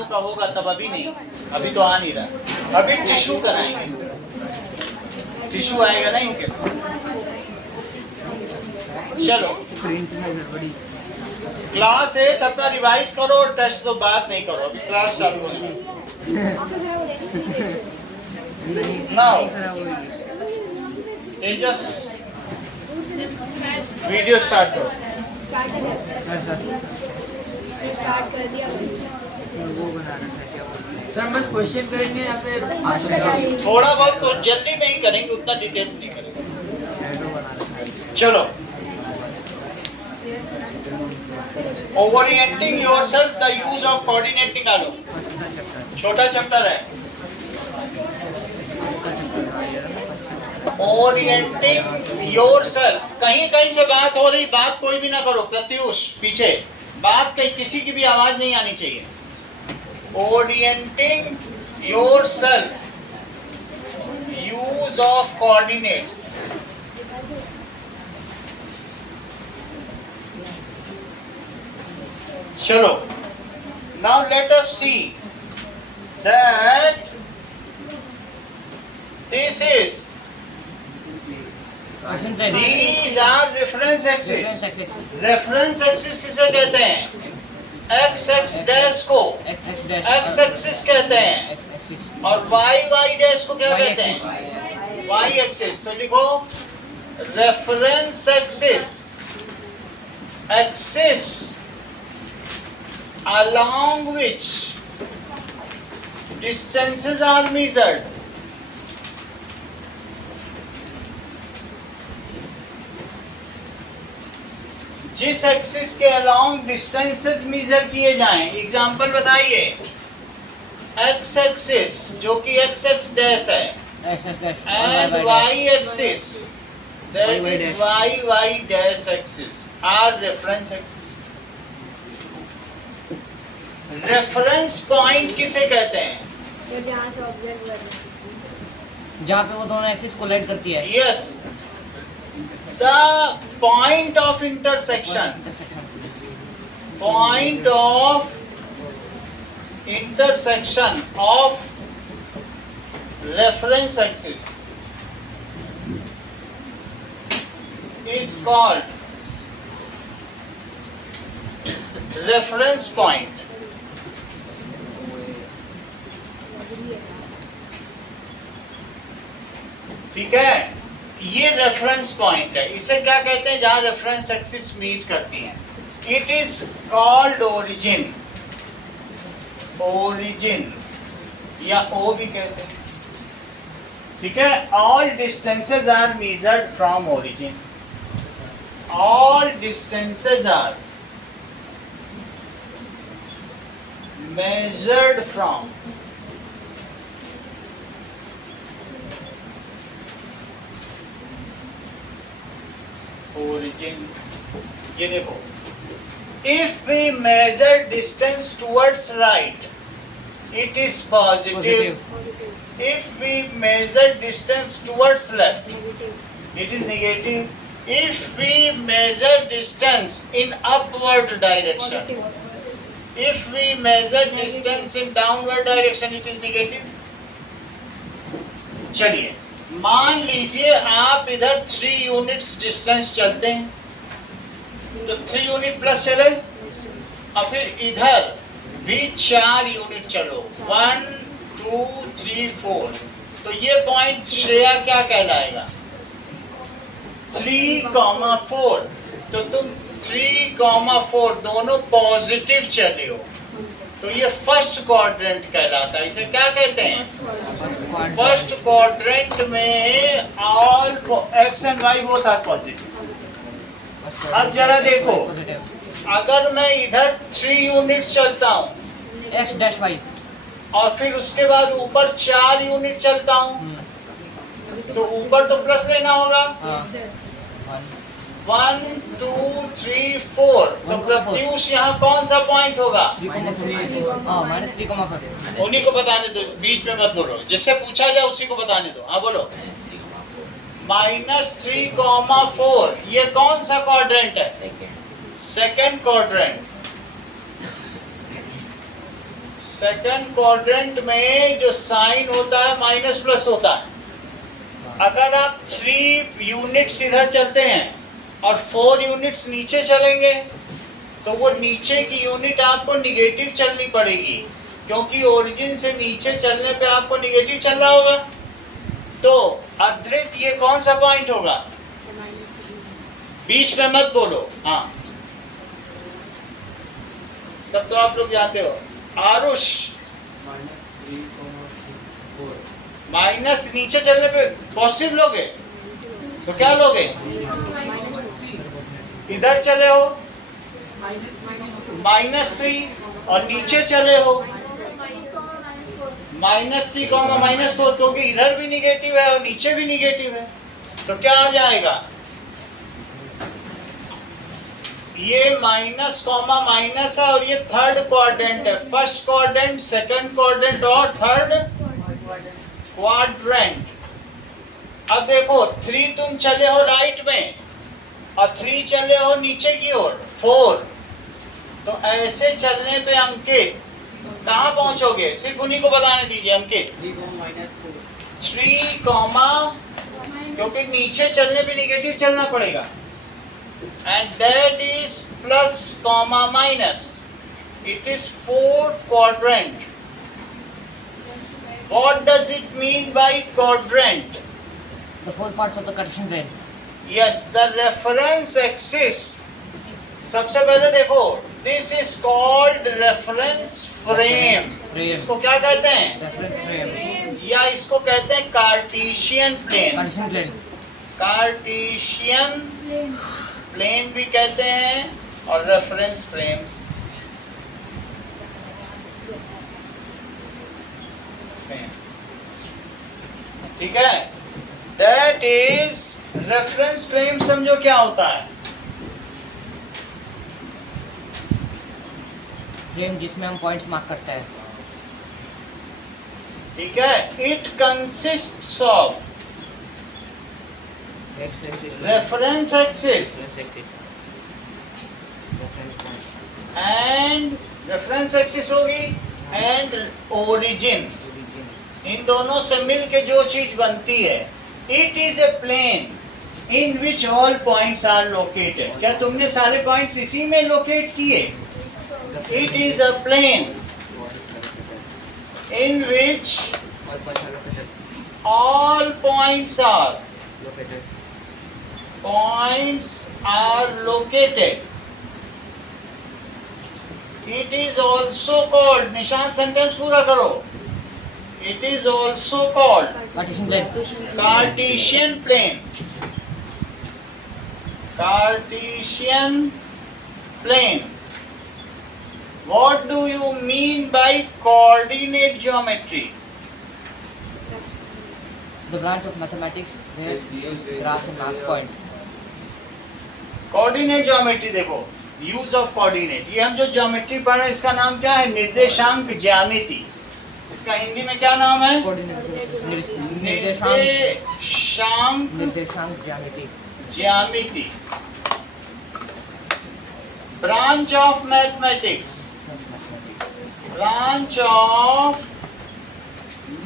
Kilo का होगा तब, अभी नहीं, अभी तो आ नहीं रहा। अभी टिश्यू कराएंगे, टिश्यू आएगा नहीं उनके साथ। चलो क्लास 8 अपना रिवाइज करो और टेस्ट तो बात नहीं करो, अभी क्लास चालू है। नाउ तेजस वीडियो स्टार्ट करो। सर बस क्वेश्चन करेंगे या फिर आंसर? थोड़ा बहुत तो जल्दी में ही करेंगे, उतना डिटेल नहीं करेंगे। चलो, orienting yourself the use of coordinate निकालो, छोटा चैप्टर है। ओरिएंटिंग योरसेल्फ, कहीं कहीं से बात हो रही, बात कोई भी ना करो, प्रत्युष पीछे, बात कहीं किसी की भी आवाज नहीं आनी चाहिए। Orienting yourself, use of coordinates. चलो, now let us see that this is, these are reference axis। reference axis किसे कहते हैं? x x डैश को x axis कहते हैं, और y y डैश को क्या कहते हैं? y axis। तो लिखो reference axis, axis along which distances are measured। जिस एक्सिस के अलोंग डिस्टेंसेस मेजर किए जाएं, एग्जांपल बताइए। एक्स एक्सिस जो कि एक्स एक्स डैश है, and Y axis that is Y Y dash axis are reference axis. Reference point किसे कहते हैं? जहाँ से ऑब्जर्व करें, जहाँ पे वो दोनों एक्सिस कोलाइड करती है। Yes, the point of intersection, point of intersection of reference axis is called reference point। ठीक है, ये रेफरेंस पॉइंट है। इसे क्या कहते हैं? जहां रेफरेंस एक्सिस मीट करती हैं। It is called origin, origin या ओ भी कहते हैं। ठीक है, all distances are measured from origin, all distances are measured from origin। ये देखो, if we measure distance towards right, it is positive। if we measure distance towards left, it is negative। if we measure distance in upward direction, if we measure distance in downward direction, it is negative। चलिए, मान लीजिए आप इधर 3 units distance चलते हैं, तो 3 unit plus चले, और फिर इधर भी 4 यूनिट चलो, 1 2 3 4, तो ये पॉइंट श्रेया क्या कहलाएगा? 3,4। तो तुम 3,4 दोनों पॉजिटिव चले हो, तो ये फर्स्ट क्वाड्रेंट कहलाता है। इसे क्या कहते हैं? फर्स्ट क्वाड्रेंट में all X and Y both are positive. अब जरा देखो, अगर मैं इधर 3 यूनिट्स चलता हूँ एक्स डैश वाई, और फिर उसके बाद ऊपर 4 यूनिट चलता हूँ, तो ऊपर तो प्लस लेना होगा। 1 2 3 4, तो प्रत्युष यहाँ कौन सा पॉइंट होगा? -3,4। उन्हीं को बताने दो, बीच में मत बोलो, जिससे पूछा जाए उसी को बताने दो। हाँ बोलो। -3,4, ये कौन सा क्वाड्रेंट है? सेकेंड क्वाड्रेंट, सेकंड क्वाड्रेंट में जो साइन होता है माइनस प्लस होता है। अगर आप 3 यूनिट्स इधर चलते हैं और 4 यूनिट्स नीचे चलेंगे तो वो नीचे की यूनिट आपको निगेटिव चलनी पड़ेगी, क्योंकि ओरिजिन से नीचे चलने पे आपको निगेटिव चलना होगा। तो अद्रित ये कौन सा पॉइंट होगा? बीच में मत बोलो, हाँ सब तो आप लोग जानते हो। आरुष माइनस नीचे चलने पे पॉजिटिव लोगे तो क्या लोगे? इधर चले हो -3 और नीचे चले हो -3, -4, क्योंकि इधर भी निगेटिव है और नीचे भी निगेटिव है। तो क्या आ जाएगा? ये माइनस कॉमा माइनस है और ये थर्ड क्वाड्रेंट है। फर्स्ट क्वाड्रेंट, सेकंड क्वाड्रेंट और थर्ड क्वाड्रेंट। अब देखो 3 तुम चले हो राइट में और 3 चले हो नीचे की ओर 4। तो ऐसे चलने पे अंकित कहाँ पहुंचोगे? सिर्फ उन्हीं को बताने दीजिए। अंकित 3, क्योंकि नीचे चलने पे निगेटिव चलना पड़ेगा। And that is plus comma minus. It is 4th quadrant. What does it mean by quadrant? The 4 parts of the Cartesian plane. Yes, the reference axis. सबसे पहले देखो, this is called reference frame. इसको क्या कहते हैं? Reference frame. या इसको कहते हैं Cartesian plane. Cartesian plane. Cartesian plane भी कहते हैं और रेफरेंस फ्रेम। ठीक है, दैट इज रेफरेंस फ्रेम। समझो क्या होता है? फ्रेम जिसमें हम पॉइंट्स मार्क करते हैं। ठीक है, it consists of reference axis and reference axis होगी and origin। इन दोनों से मिलके जो चीज बनती है, it is a plane in which all points are located। क्या तुमने सारे पॉइंट्स इसी में लोकेट किए? It is a plane in which all points are located। It is also called, Nishant sentence पूरा करो। It is also called Cartesian plane. Cartesian plane। Cartesian plane। What do you mean by coordinate geometry? The branch of mathematics where use graph and maps point. Coordinate geometry देखो, use of coordinate. ये हम जो geometry पढ़ रहे हैं इसका नाम क्या है? निर्देशांक ज्यामिति। इसका हिंदी में क्या नाम है? निर्देशांक ज्यामिति। Branch of mathematics, branch of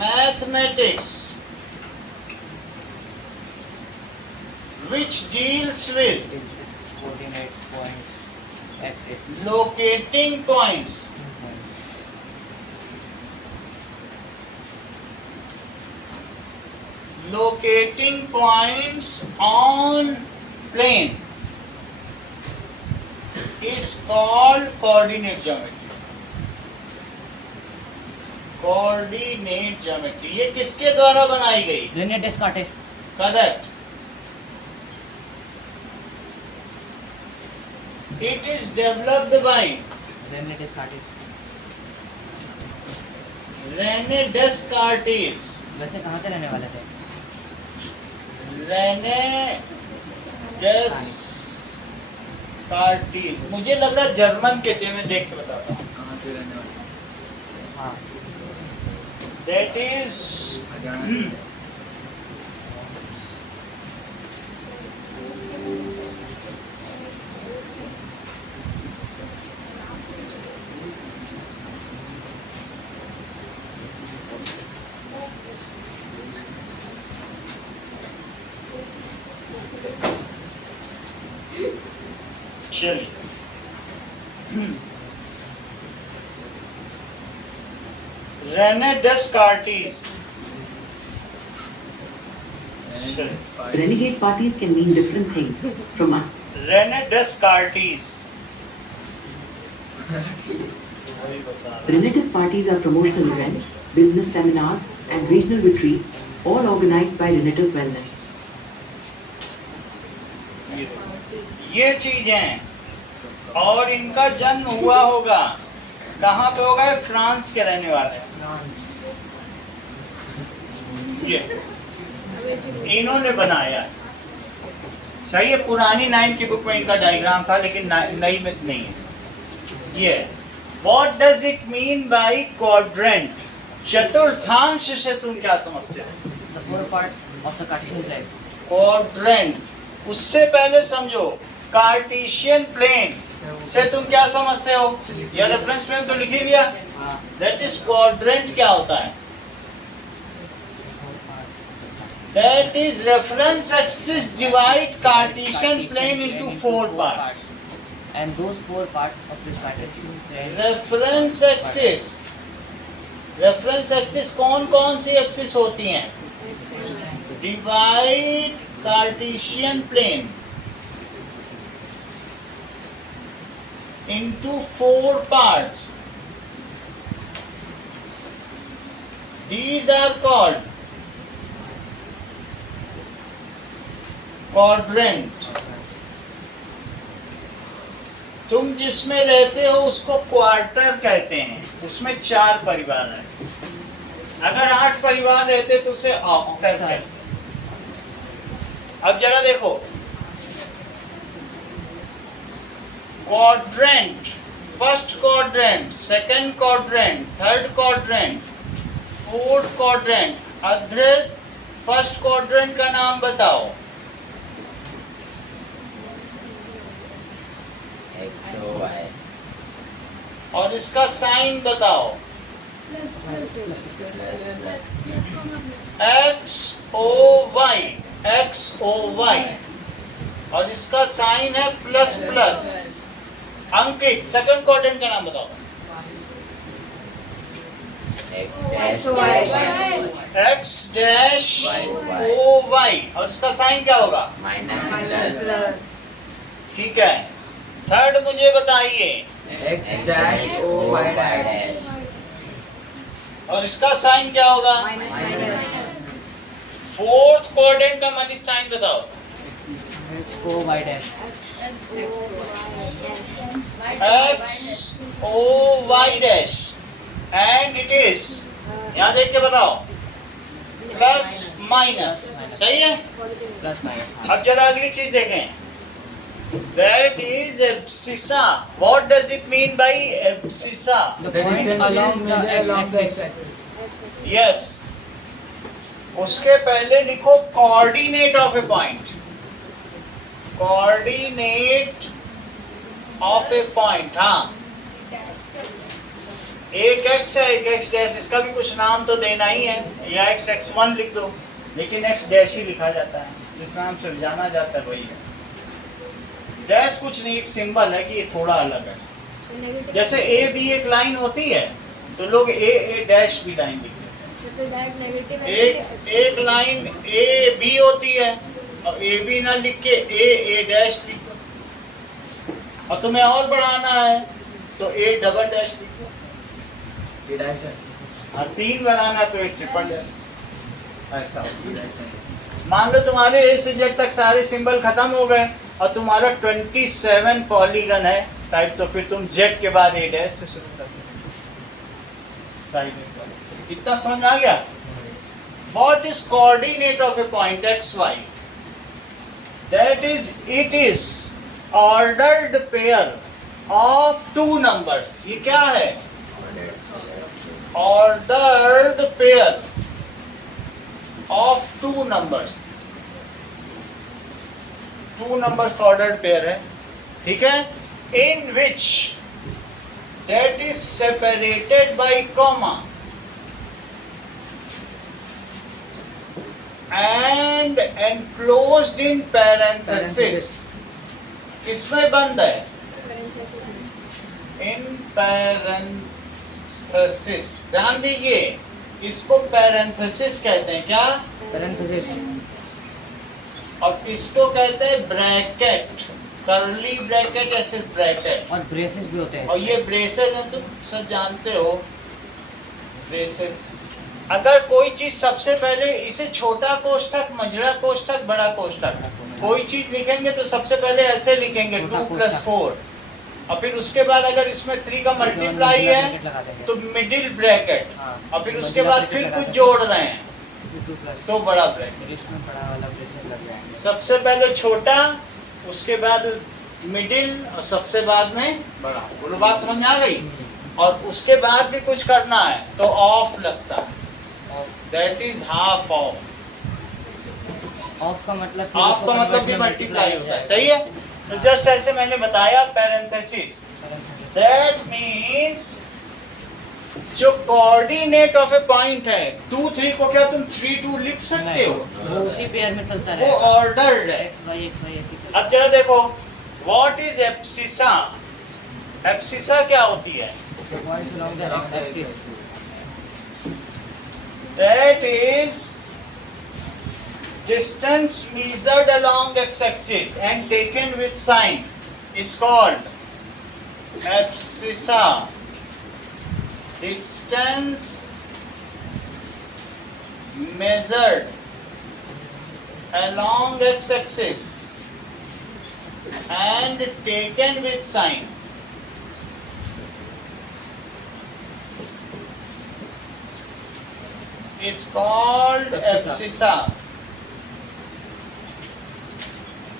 mathematics which deals with coordinate points, axis, locating points, locating points on plane is called coordinate geometry। coordinate geometry ये किसके द्वारा बनाई गई? René Descartes। Correct. It is developed by René Descartes। René Descartes। वैसे कहाँ के रहने वाले थे? René Descartes, मुझे लग रहा जर्मन के थे, मैं देख के बताता हूँ। कहाँ से रहने वाले? हाँ। That is चलिए Rene Descartes. Renegade parties can mean different things from Rene Descartes. Renetis parties are promotional events, business seminars, and regional retreats, all organized by Renetis Wellness. ये चीजें और इनका जन्म हुआ होगा कहाँ पे होगा? फ्रांस के रहने वाले ये इन्होंने बनाया. सही है. पुरानी 9 की बुक में इनका डायग्राम था लेकिन नई में नहीं है. ये what does it mean by quadrant? चतुर्थांश से तुम क्या समझते हो? The four parts of the Cartesian plane. Quadrant. उससे पहले समझो कार्टेशियन प्लेन से तुम क्या समझते हो? या रेफरेंस फ्रेम तो लिख ही लिया. हाँ. That is quadrant. क्या होता है? That is reference axis divide Cartesian plane into 4 parts. And those 4 parts of this Cartesian plane. Reference axis. Reference axis कौन कौन सी एक्सिस होती हैं? Divide Cartesian plane into 4 parts. These are called quadrant. तुम जिसमें रहते हो उसको क्वार्टर कहते हैं. उसमें 4 परिवार हैं. अगर 8 परिवार रहते तो उसे ऑक्टर कहते. अब जरा देखो quadrant. First quadrant, second quadrant, third quadrant, fourth quadrant. अध्र फर्स्ट क्वाड्रेंट का नाम बताओ. और इसका साइन बताओ. X O Y. X O Y. और इसका साइन है plus plus. Ankit second quadrant का नाम बताओ. X dash O Y. और इसका साइन क्या होगा? ठीक है. थर्ड मुझे बताइए. X dash O Y dash. और इसका साइन क्या होगा? फोर्थ क्वाड्रेंट का मनीत साइन बताओ. X O Y dash. X O Y dash. And it is यहाँ देख के बताओ प्लस माइनस. सही है. Plus minus. अब जरा अगली चीज देखें. That is abscissa. What does it mean by abscissa? The points along the x-axis. Yes. उसके पहले लिखो coordinate of a point. Coordinate of a point. हाँ. एक x है एक x डैश. इसका भी कुछ नाम तो देना ही है. या x1 लिख दो. लेकिन x डैश ही लिखा जाता है. जिस नाम से जाना जाता है वही है. डैश कुछ नहीं, एक सिंबल है कि ये थोड़ा अलग है. जैसे ए बी एक लाइन होती है तो लोग ए डैश भी लाइन लिखते हैं. एक लाइन ए बी होती है और ए बी ना लिख के ए डैश लिख दो. और तुम्हें और बढ़ाना है तो ए डबल डैश लिख दो. और 3 बनाना तो ए ट्रिपल डैश. ऐसा होता है. मान लो तुम्हारे ए से जेड तक सारे सिंबल खत्म हो गए और तुम्हारा 27 पॉलीगन है टाइप. तो फिर तुम जेड के बाद ए डैश से शुरू कर दो. साइड इतना समझ में आ गया? What is coordinate of a point X Y? That is it is ordered pair of 2 numbers. ये क्या है? Ordered pair of 2 numbers. 2 numbers ordered pair है. ठीक है. In which that is separated by comma and enclosed in parenthesis. किसमें बंद है? parenthesis में। In parenthesis. ध्यान दीजिए, इसको पैरेंथेसिस कहते हैं। क्या? पैरेंथेसिस। और इसको कहते हैं ब्रैकेट, कर्ली ब्रैकेट या सिर्फ ब्रैकेट। और ब्रेसेस भी होते हैं और ये ब्रेसेस हैं, तुम सब जानते हो ब्रेसेस। अगर कोई चीज सबसे पहले इसे छोटा कोष्ठक, मझला कोष्ठक, बड़ा कोष्ठक, कोई चीज लिखेंगे तो सबसे पहले ऐसे लिखेंगे छोटा 2 + कोष्ठक। 4, और फिर उसके बाद अगर इसमें 3 का मल्टीप्लाई है तो मिडिल ब्रैकेट, हाँ। और फिर तो उसके मझला बाद ब्रैकेट फिर लगा कुछ देंगे। जोड़ रहे हैं 2+, तो बड़ा ब्रैकेट। फिर इसमें बड़ा वाला ब्रेसेस लग जाएंगे। सबसे पहले छोटा, उसके बाद मिडिल, और सबसे बाद में बड़ा। बोलो बात समझ में आ गई? और उसके बाद भी कुछ करना है तो ऑफ लगता है, that is half of. Of का मतलब फिर ऑफ उसको का मतलब convert भी में मल्टीप्लाई हो होता है। जाएगा। सही है? तो जस्ट ऐसे मैंने बताया पैरेंथेसिस। Parenthesis। दैट मींस जो कोऑर्डिनेट ऑफ ए पॉइंट है 2 3 को क्या तुम 3 2 लिख सकते नहीं, हो? वो उसी पेयर में चलता वो रहेगा। ऑर्डर्ड है। x y ऐसे चलता अब जरा देखो, व्हाट इज एब्सिसा? एब्सिसा क्या होती है? है। Points along the x-axis। That is distance measured along x-axis and taken with sign is called abscissa. Distance measured along x-axis and taken with sign. Is called Abscissa. abscissa.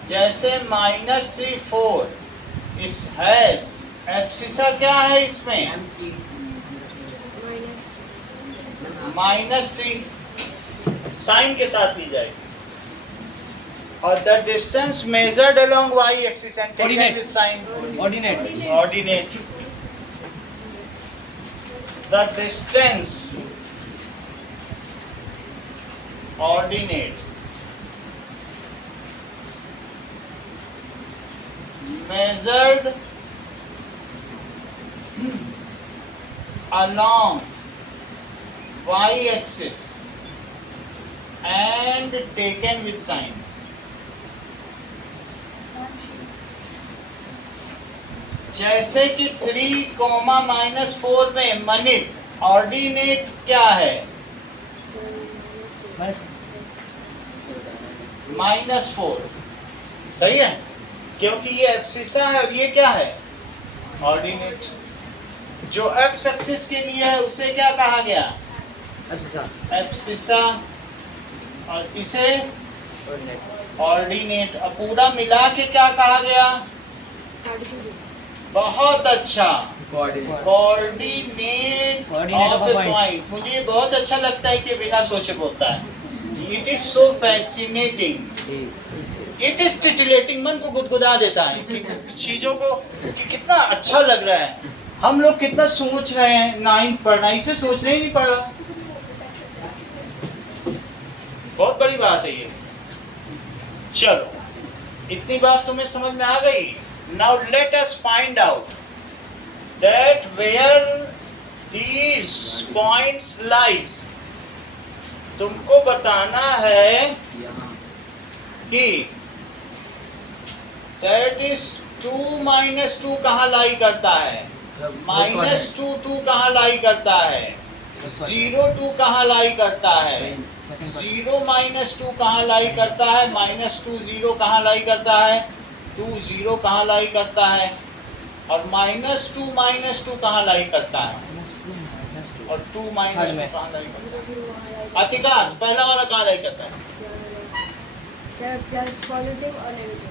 जैसे -3 4 इस has, abscissa क्या है इसमें? -3 sign के साथ ली जाएगी। और the distance measured along y axis and taken Ordinate. With sign Ordinate। Ordinate. The distance ordinate measured along y-axis and taken with sign. जैसे कि 3, -4 में मनित ऑर्डिनेट क्या है? बस -4। सही है, क्योंकि ये एब्सिसा है और ये क्या है? ऑर्डिनेट। जो एक्स एक्सिस के लिए है उसे क्या कहा गया? एब्सिसा। एब्सिसा। और इसे Ordinate। ऑर्डिनेट। अब पूरा मिला के क्या कहा गया? बहुत अच्छा, कोऑर्डिनेट ऑफ ए पॉइंट। मुझे बहुत अच्छा लगता है कि बिना सोचे बोलता है। It is so fascinating, it is titillating. मन को गुदगुदा देता है कि चीजों को कि कितना अच्छा लग रहा है। हम लोग कितना सोच रहे हैं 9th पढ़ना, इसे सोचने ही नहीं पड़ रहा। बहुत बड़ी बात है ये। चलो, इतनी बात तुम्हें समझ में आ गई। Now let us find out that where these points lies. तुमको बताना है कि दैट इज 2 - 2 कहाँ लाई करता है? -2 2 कहाँ लाई करता है? 0 2 कहाँ लाई करता है? 0 - 2 कहाँ लाई करता है? -2 0 कहाँ लाई करता है? 2 0 कहाँ लाई करता है? और -2 - 2 कहाँ लाई करता है? और 2 - 2 कहाँ लाई करता है? अतिकाश पहला वाला कहाँ लाई करता है? प्लस पॉजिटिव और नेगेटिव।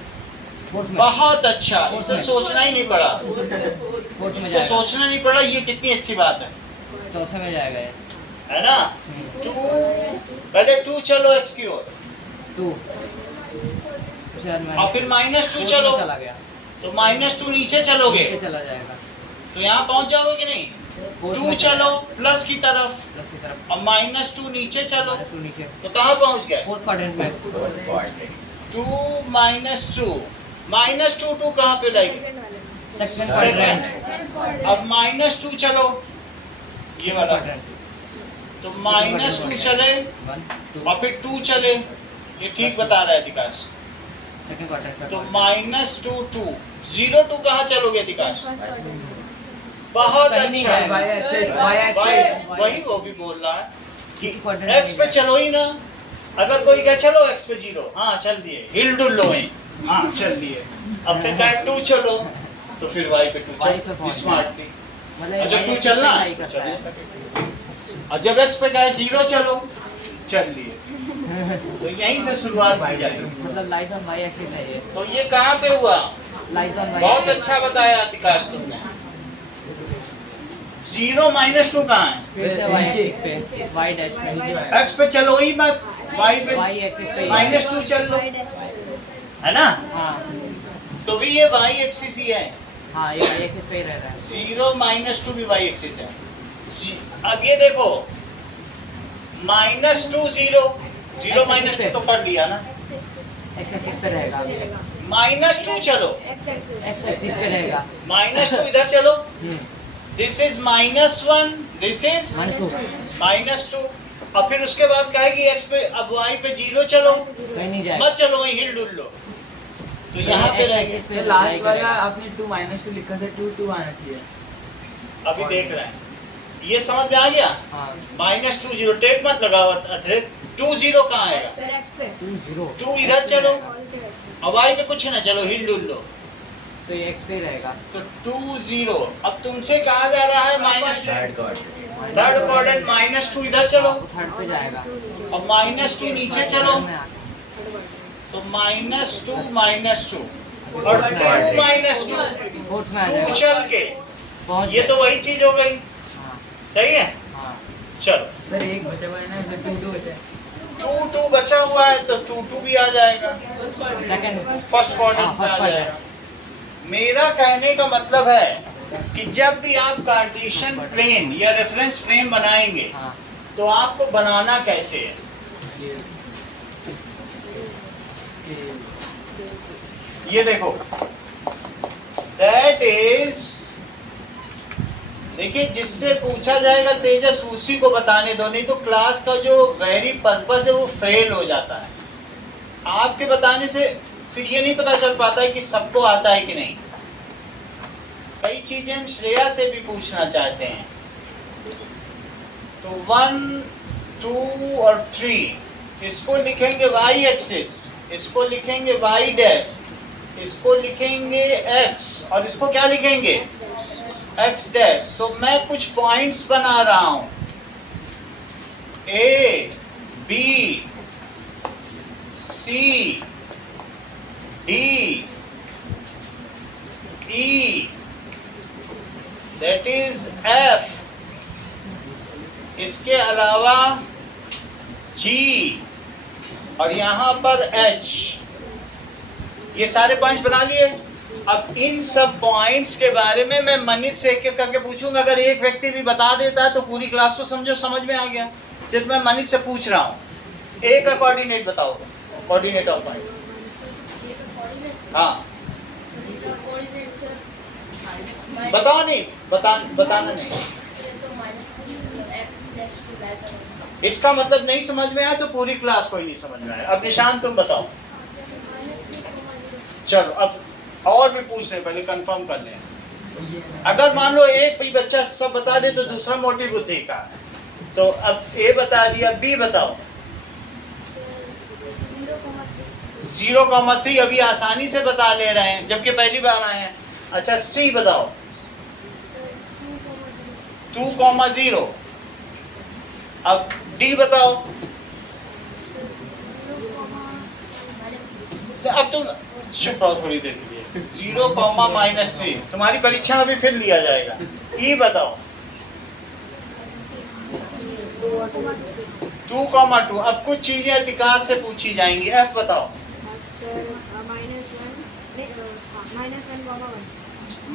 फोर्थ में। बहुत अच्छा, इसे में। सोचना ही नहीं पड़ा। फोर्थ में इसको जाएगा। सोचना नहीं पड़ा, ये कितनी अच्छी बात है चौथे में जाएगा ये। है ना? 2 पहले 2 चलो x की ओर, 2 और फिर -2 चलो, चला गया। तो -2 नीचे चलोगे नीचे चला जाएगा। तो यहाँ पहुंच जाओगे कि नहीं? फोर्थ 2 में चलो प्लस की तरफ, प्लस की तरफ। और -2 नीचे चलो, -2 नीचे। तो कहाँ पहुंच गए? फोर्थ क्वाड्रेंट में। 2 - 2 -2 कहाँ पे लाएगी? सेकंड वाले में। Second second. क्वाड्रेंट। अब -2 चलो, ये वाला, तो -2 चले 1 2 और फिर 2 चले, ये ठीक बता रहा है अधिकाश। सेकंड क्वाड्रेंट तो -2 2 0 2 कहाँ चलोगे अधिकाश? फर्स्ट क्वाड्रेंट से। बहुत कहीं नहीं अच्छा गए, है। वही वो भी बोल रहा है कि किसी quadrant x में पे नहीं चलो ही ना। अगर कोई कहे चलो x पे 0, हाँ चल दिए, हिल डुल लो वहीं, हाँ चल दिए। अब फिर कहे 2 चलो, तो फिर y पे 2 Y पे चलो पहुंच स्मार्टली। मतलब अच्छा y 2 axis चलना पे है, lie करता है। चलिए। और जब x पे कहे 0 चलो, चल लिए। तो यहीं से शुरुआत की जाएगी। मतलब लाइज ऑन y एक्सिस है ये, तो ये कहाँ पे हुआ? लाइज ऑन y बहुत अच्छा बताया अधिकाश तुमने। 0 -2 कहाँ है? फिर से y एक्सिस पे y डैश पे x पे चलो ही मत, y पे y एक्सिस पे -2 चल लो, Y dash पे। है ना? हाँ तो भी ये y एक्सिस ही है। हाँ ये y एक्सिस पे ही रह रहा है। 0 -2 भी y एक्सिस है। अब ये देखो, -2 0 0 -2 तो कर लिया ना। x एक्सिस पे रहेगा, -2 चलो, X axis। x एक्सिस पे रहेगा। -2 इधर चलो, दिस इज -1, दिस इज -2 -2। और फिर उसके बाद कहेगी x पे, अब y पे 0 चलो, कहीं नहीं जाएगा। मत चलो वहीं हिल डुल लो, तो यहाँ पे x रहेगी। एक्सिस पे तो लास्ट lie वाला करेगा। आपने 2 -2 लिखा था, 2 2 आना चाहिए। अभी देख रहे हैं, ये समझ में आ गया? हाँ -2 0 टेक मत लगाओ अथरेत। 2 0 कहाँ आएगा? सर X पे। 2 0 2 इधर चलो, Positive X पे। अब y पे कुछ ना चलो, हिल डुल लो, तो ये x पे ही रहेगा। तो 2 0। अब तुमसे कहा जा रहा है -2, थर्ड क्वाड्रेंट, -2 इधर चलो, वो थर्ड पे जाएगा। अब -2 नीचे चलो, में आ- तो -2 -2 और 2 -2 फोर्थ में आ 2 जाएगा। चल के, पहुंच ये तो वही चीज हो गई, हाँ सही है? हाँ चलो, सर एक बचा हुआ है ना, सर 2 2 बचा है। 2 2 बचा हुआ है, तो 2 2 भी आ जाएगा, सेकंड फर्स्ट क्वाड्रेंट में आ जाएगा। मेरा कहने का मतलब है कि जब भी आप कार्टेशियन प्लेन या रेफरेंस फ्रेम बनाएंगे, हाँ तो आपको बनाना कैसे है? ये देखो, दैट इज, देखिए जिससे पूछा जाएगा तेजस उसी को बताने दो, नहीं तो क्लास का जो वेरी पर्पस है वो फेल हो जाता है। आपके बताने से फिर ये नहीं पता चल पाता है कि सबको आता है कि नहीं। कई चीजें हम श्रेया से भी पूछना चाहते हैं। तो 1 2 और 3 इसको लिखेंगे y एक्सिस, इसको लिखेंगे y डैश, इसको लिखेंगे x और इसको क्या लिखेंगे? x dash. तो मैं कुछ पॉइंट्स बना रहा हूं, a b c d e, that is f, इसके अलावा G और यहाँ पर H, ये सारे पॉइंट्स बना लिए। अब इन सब पॉइंट्स के बारे में मैं मनित से एक एक करके पूछूंगा। अगर एक व्यक्ति भी बता देता है तो पूरी क्लास को समझो समझ में आ गया। सिर्फ मैं मनित से पूछ रहा हूँ, ए का कोऑर्डिनेट बताओ, कोऑर्डिनेट ऑफ पॉइंट। हाँ बताओ, नहीं बताना नहीं। इसका मतलब नहीं समझ में आया तो पूरी क्लास को ही नहीं समझ में आया। अब निशान तुम बताओ। चलो अब और भी पूछ रहे, पहले कंफर्म कर लें। अगर मान लो एक भी बच्चा सब बता दे तो दूसरा मोटी बुद्धि का। तो अब ए बता दिया, बी बताओ। 0,3 अभी आसानी से बता ले रहे हैं जबकि पहली बार आए हैं। अच्छा सी बताओ। 2,0। अब डी बताओ। अब तुम चुप रहो थोड़ी देर के लिए। 0,-3 तुम्हारी परीक्षा में भी फिर लिया जाएगा। ई बताओ। 2,2। अब कुछ चीजें अधिकाश से पूछी जाएंगी। एफ बताओ।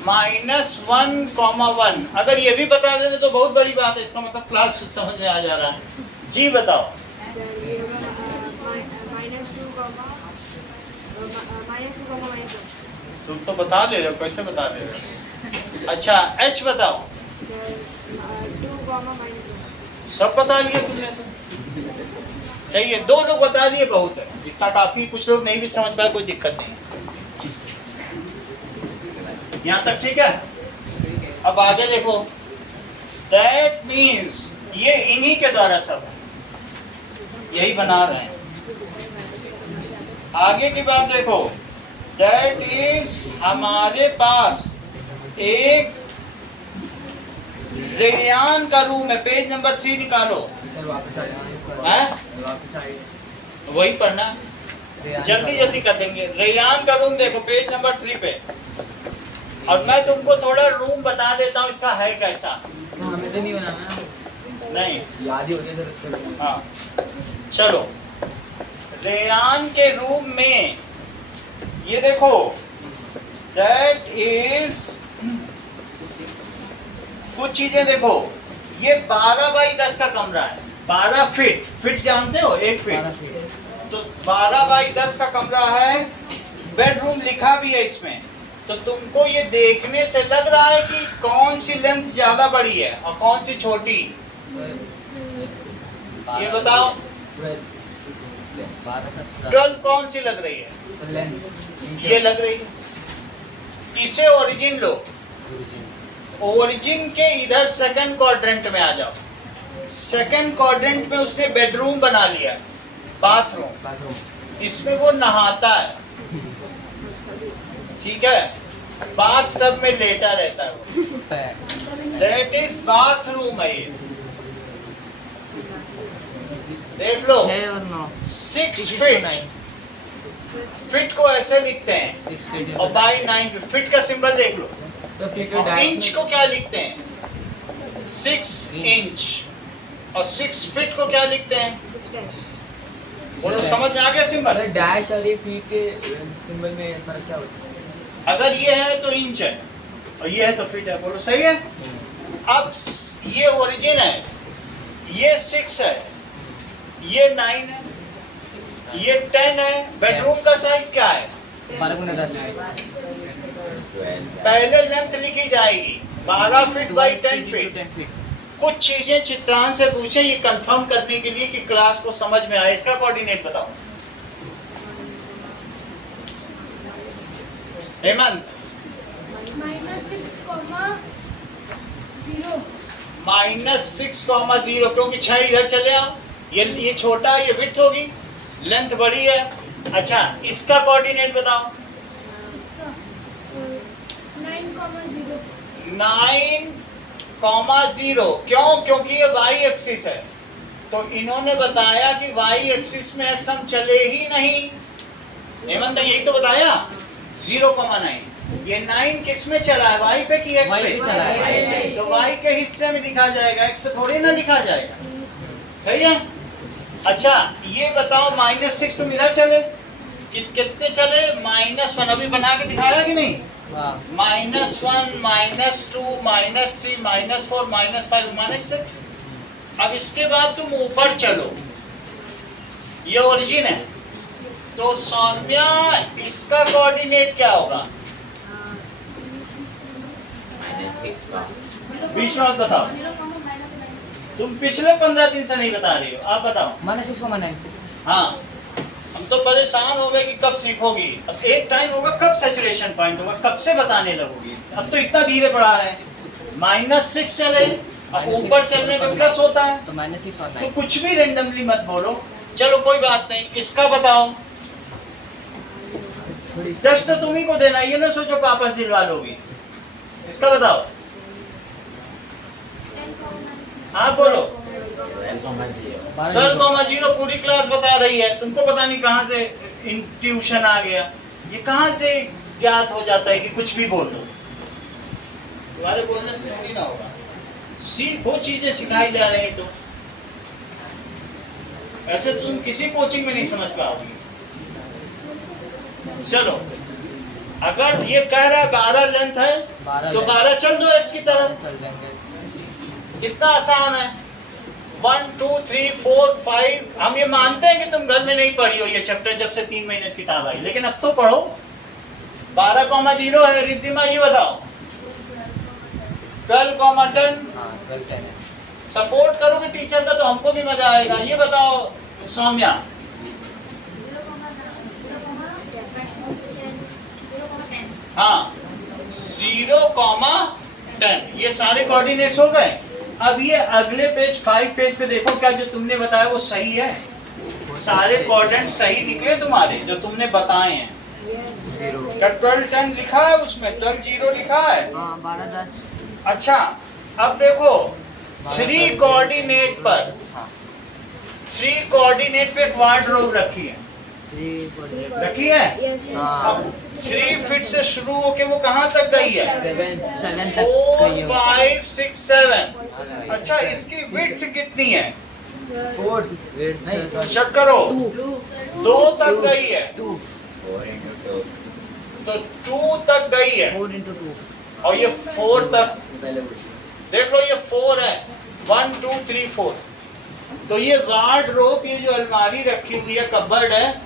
-1,1। अगर ये भी बता देते तो बहुत बड़ी बात है, इसका मतलब क्लास समझ में आ जा रहा है। जी बताओ। तुम तो बता ले रहे हो, कैसे बता ले रहे हो? अच्छा h बताओ। Sir, 2 comma minus 1. सब बता लिए तुमने तो। सही है, 2 लोग बता लिए बहुत है, इतना काफी। कुछ लोग नहीं भी समझ पाए, कोई दिक्कत नहीं। यहाँ तक ठीक है? अब आगे देखो, दैट मीन्स ये इन्हीं के द्वारा सब है, यही बना रहे हैं। आगे की बात देखो, दैट इज हमारे पास एक रेयान का रूम है। पेज नंबर 3 निकालो। सर वापस आ जाओ। हैं? वापस आइए। वही पढ़ना, जल्दी जल्दी कर देंगे। रेयान का रूम देखो पेज नंबर 3 पे। और मैं तुमको थोड़ा रूम बता देता हूँ इसका है कैसा। हमें तो नहीं बनाना, नहीं, याद ही हो गया सर उसका। हाँ चलो, रेयान के रूम में ये देखो, दैट इज कुछ चीजें देखो। ये 12 बाई 10 का कमरा है। 12 फीट, फीट जानते हो 1 फीट, तो 12 बाई 10 का कमरा है। बेडरूम लिखा भी है इसमें। तो तुमको ये देखने से लग रहा है कि कौन सी लेंथ ज्यादा बड़ी है और कौन सी छोटी, ये बताओ। 12 कौन सी लग रही है? ये लग रही है। इसे ओरिजिन लो। ओरिजिन के इधर सेकंड क्वाड्रेंट में आ जाओ। सेकंड क्वाड्रेंट में उसने बेडरूम बना लिया, बाथरूम। इसमें वो नहाता है, ठीक है? बाथ टब में लेटा रहता है वो। दैट इज बाथरूम है ये। देख लो, 6 फीट। फीट को ऐसे लिखते हैं और बाई 9 फीट। फीट का सिंबल देख लो। और इंच को क्या लिखते हैं? 6 इंच। और 6 फीट को क्या लिखते हैं? 6 dash. बोलो, समझ में आ गया सिंबल? डैश और ये फीट के सिंबल में फर्क क्या होता है? अगर ये है तो इंच है और ये है तो फीट है। बोलो सही है? अब ये ओरिजिन है, ये 6 है, ये 9 है, ये 10 है। बेडरूम का साइज क्या है? 12x10। पहले लेंथ लिखी जाएगी 12 फीट बाई 10 फीट। कुछ चीजें चित्रांश से पूछे ये कंफर्म करने के लिए कि क्लास को समझ में आए। इसका कोऑर्डिनेट बताओ हेमंत। Minus 6 comma 0. -6,0 क्योंकि 6 इधर चले आओ। ये छोटा है, ये विड्थ होगी, लेंथ बड़ी है। अच्छा, इसका कोऑर्डिनेट बताओ। इसका 9 comma 0. 9,0 क्यों? क्योंकि ये y एक्सिस है। तो इन्होंने बताया कि y एक्सिस में x हम चले ही नहीं। हेमंत यही तो बताया। 0,9 ये 9 किस में चला है? y पे कि x Y पे? पे चला है। तो y के हिस्से में लिखा जाएगा, x पे थोड़ी ना लिखा जाएगा। सही है? अच्छा ये बताओ, -6 तुम इधर चले, कितने चले? -1 अभी बना के दिखाया कि नहीं? -1, -2, -3, -4, -5, -6। अब इसके बाद तुम ऊपर चलो, ये ओरिजिन है। तो सौम्या इसका कोऑर्डिनेट क्या होगा? बीच में मत बताओ, 0 comma minus 9. तुम पिछले 15 दिन से नहीं बता रही हो, आप बताओ। -6,9। हाँ, हम तो परेशान हो गए कि कब सीखोगी। अब एक टाइम होगा कब सैचुरेशन पॉइंट होगा, कब से बताने लगोगी। अब तो इतना धीरे पढ़ा रहे हैं। -6 चले, अब ऊपर चलने में प्लस होता है। तो -6 और तो 9। कुछ भी रेंडमली मत बोलो। चलो कोई बात नहीं, इसका बताओ। टेस्ट तो तुम्ही को देना, ये ना सोचो वापस दिलवा लोगी। इसका बताओ। 10 comma minus 9. हाँ बोलो। 12 12,0 पूरी क्लास बता रही है, तुमको पता नहीं कहाँ से इंट्यूशन आ गया। ये कहाँ से ज्ञात हो जाता है कि कुछ भी बोल दो। तुम्हारे बोलने से थोड़ी ना होगा। सीखो, चीजें सिखाई जा रही तो ऐसे तुम किसी कोचिंग में नहीं समझ पाओगे। चलो, अगर ये कह रहा है 12 लेंथ है 12 तो 12 चल दो x की तरफ। चल जाएंगे। कितना आसान है। 1, 2, 3, 4, 5। हम ये मानते हैं कि तुम घर में नहीं पढ़ी हो ये चैप्टर, जब से 3 महीने की किताब आई, लेकिन अब तो पढ़ो। 12,0 है। रिद्धिमा ये बताओ 12,10। हाँ 12 10 है। सपोर्ट करोगे टीचर का तो हमको भी मजा आएगा। ये बताओ सौम्या 0,10 हाँ 0,10 ये सारे कोऑर्डिनेट्स हो गए। अब ये अगले पेज 5 पेज पे देखो, क्या जो तुमने बताया वो सही है? सारे कोऑर्डिनेट सही निकले तुम्हारे जो तुमने बताए हैं? जीरो। क्या 12 10 लिखा है उसमें? 12 0 लिखा है? हाँ 12 10। अच्छा अब देखो 3 कोऑर्डिनेट पर हाँ 3 कोऑर्डिनेट पे एक वार्डरोब रखी है। 3 रखी है? Yes, yes. हाँ। अब 3 फीट से शुरू होके वो कहाँ तक गई है? 7 तक 4 गई है। 5 6 7। अच्छा अच्छा इसकी विड्थ कितनी है? 4 वेट चेक करो। 2 तक गई है 2 तो 2 तक गई है 4 into 2। और ये 4 तक देख लो, ये 4 है 1 2 3 4। तो ये वार्डरोब, ये जो अलमारी रखी हुई है, कबर्ड है,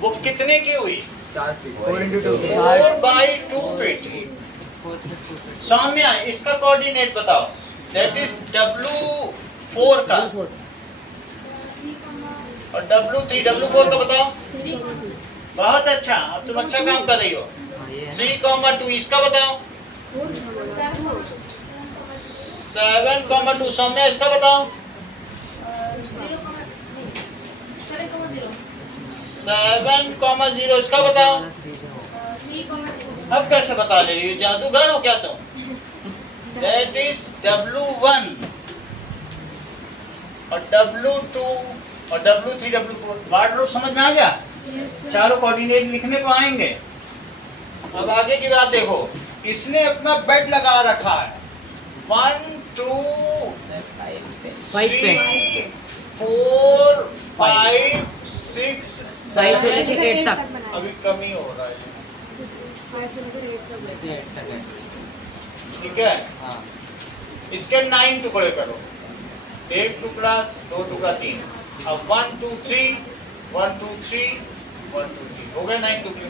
वो कितने की हुई? 4 into 2 4 by 2 फीट। सौम्या इसका कोऑर्डिनेट बताओ। दैट इज W4 का और W3 W4 का बताओ। बहुत अच्छा, अब तुम अच्छा काम कर रही हो। 3,2 इसका बताओ। 7,2 सौम्या इसका बताओ। 7,0 इसका बताओ। अब कैसे बता ले रही हो? जादूगर हो क्या तुम? दैट इज W1 और W2 और W3 W4। वार्डरोब समझ में आ गया? चारों कोऑर्डिनेट लिखने को आएंगे। अब आगे की बात देखो, इसने अपना बेड लगा रखा है 1 2 3 4 5 6 5 से 7। लेके 8 तक। अभी कमी हो रहा है, 5 से लेकर 8 तक है। ठीक है? हाँ इसके 9 टुकड़े करो। 1 टुकड़ा 2 टुकड़ा 3। अब 1 2 3 1 2 3 1 2 3 हो गए 9 टुकड़े।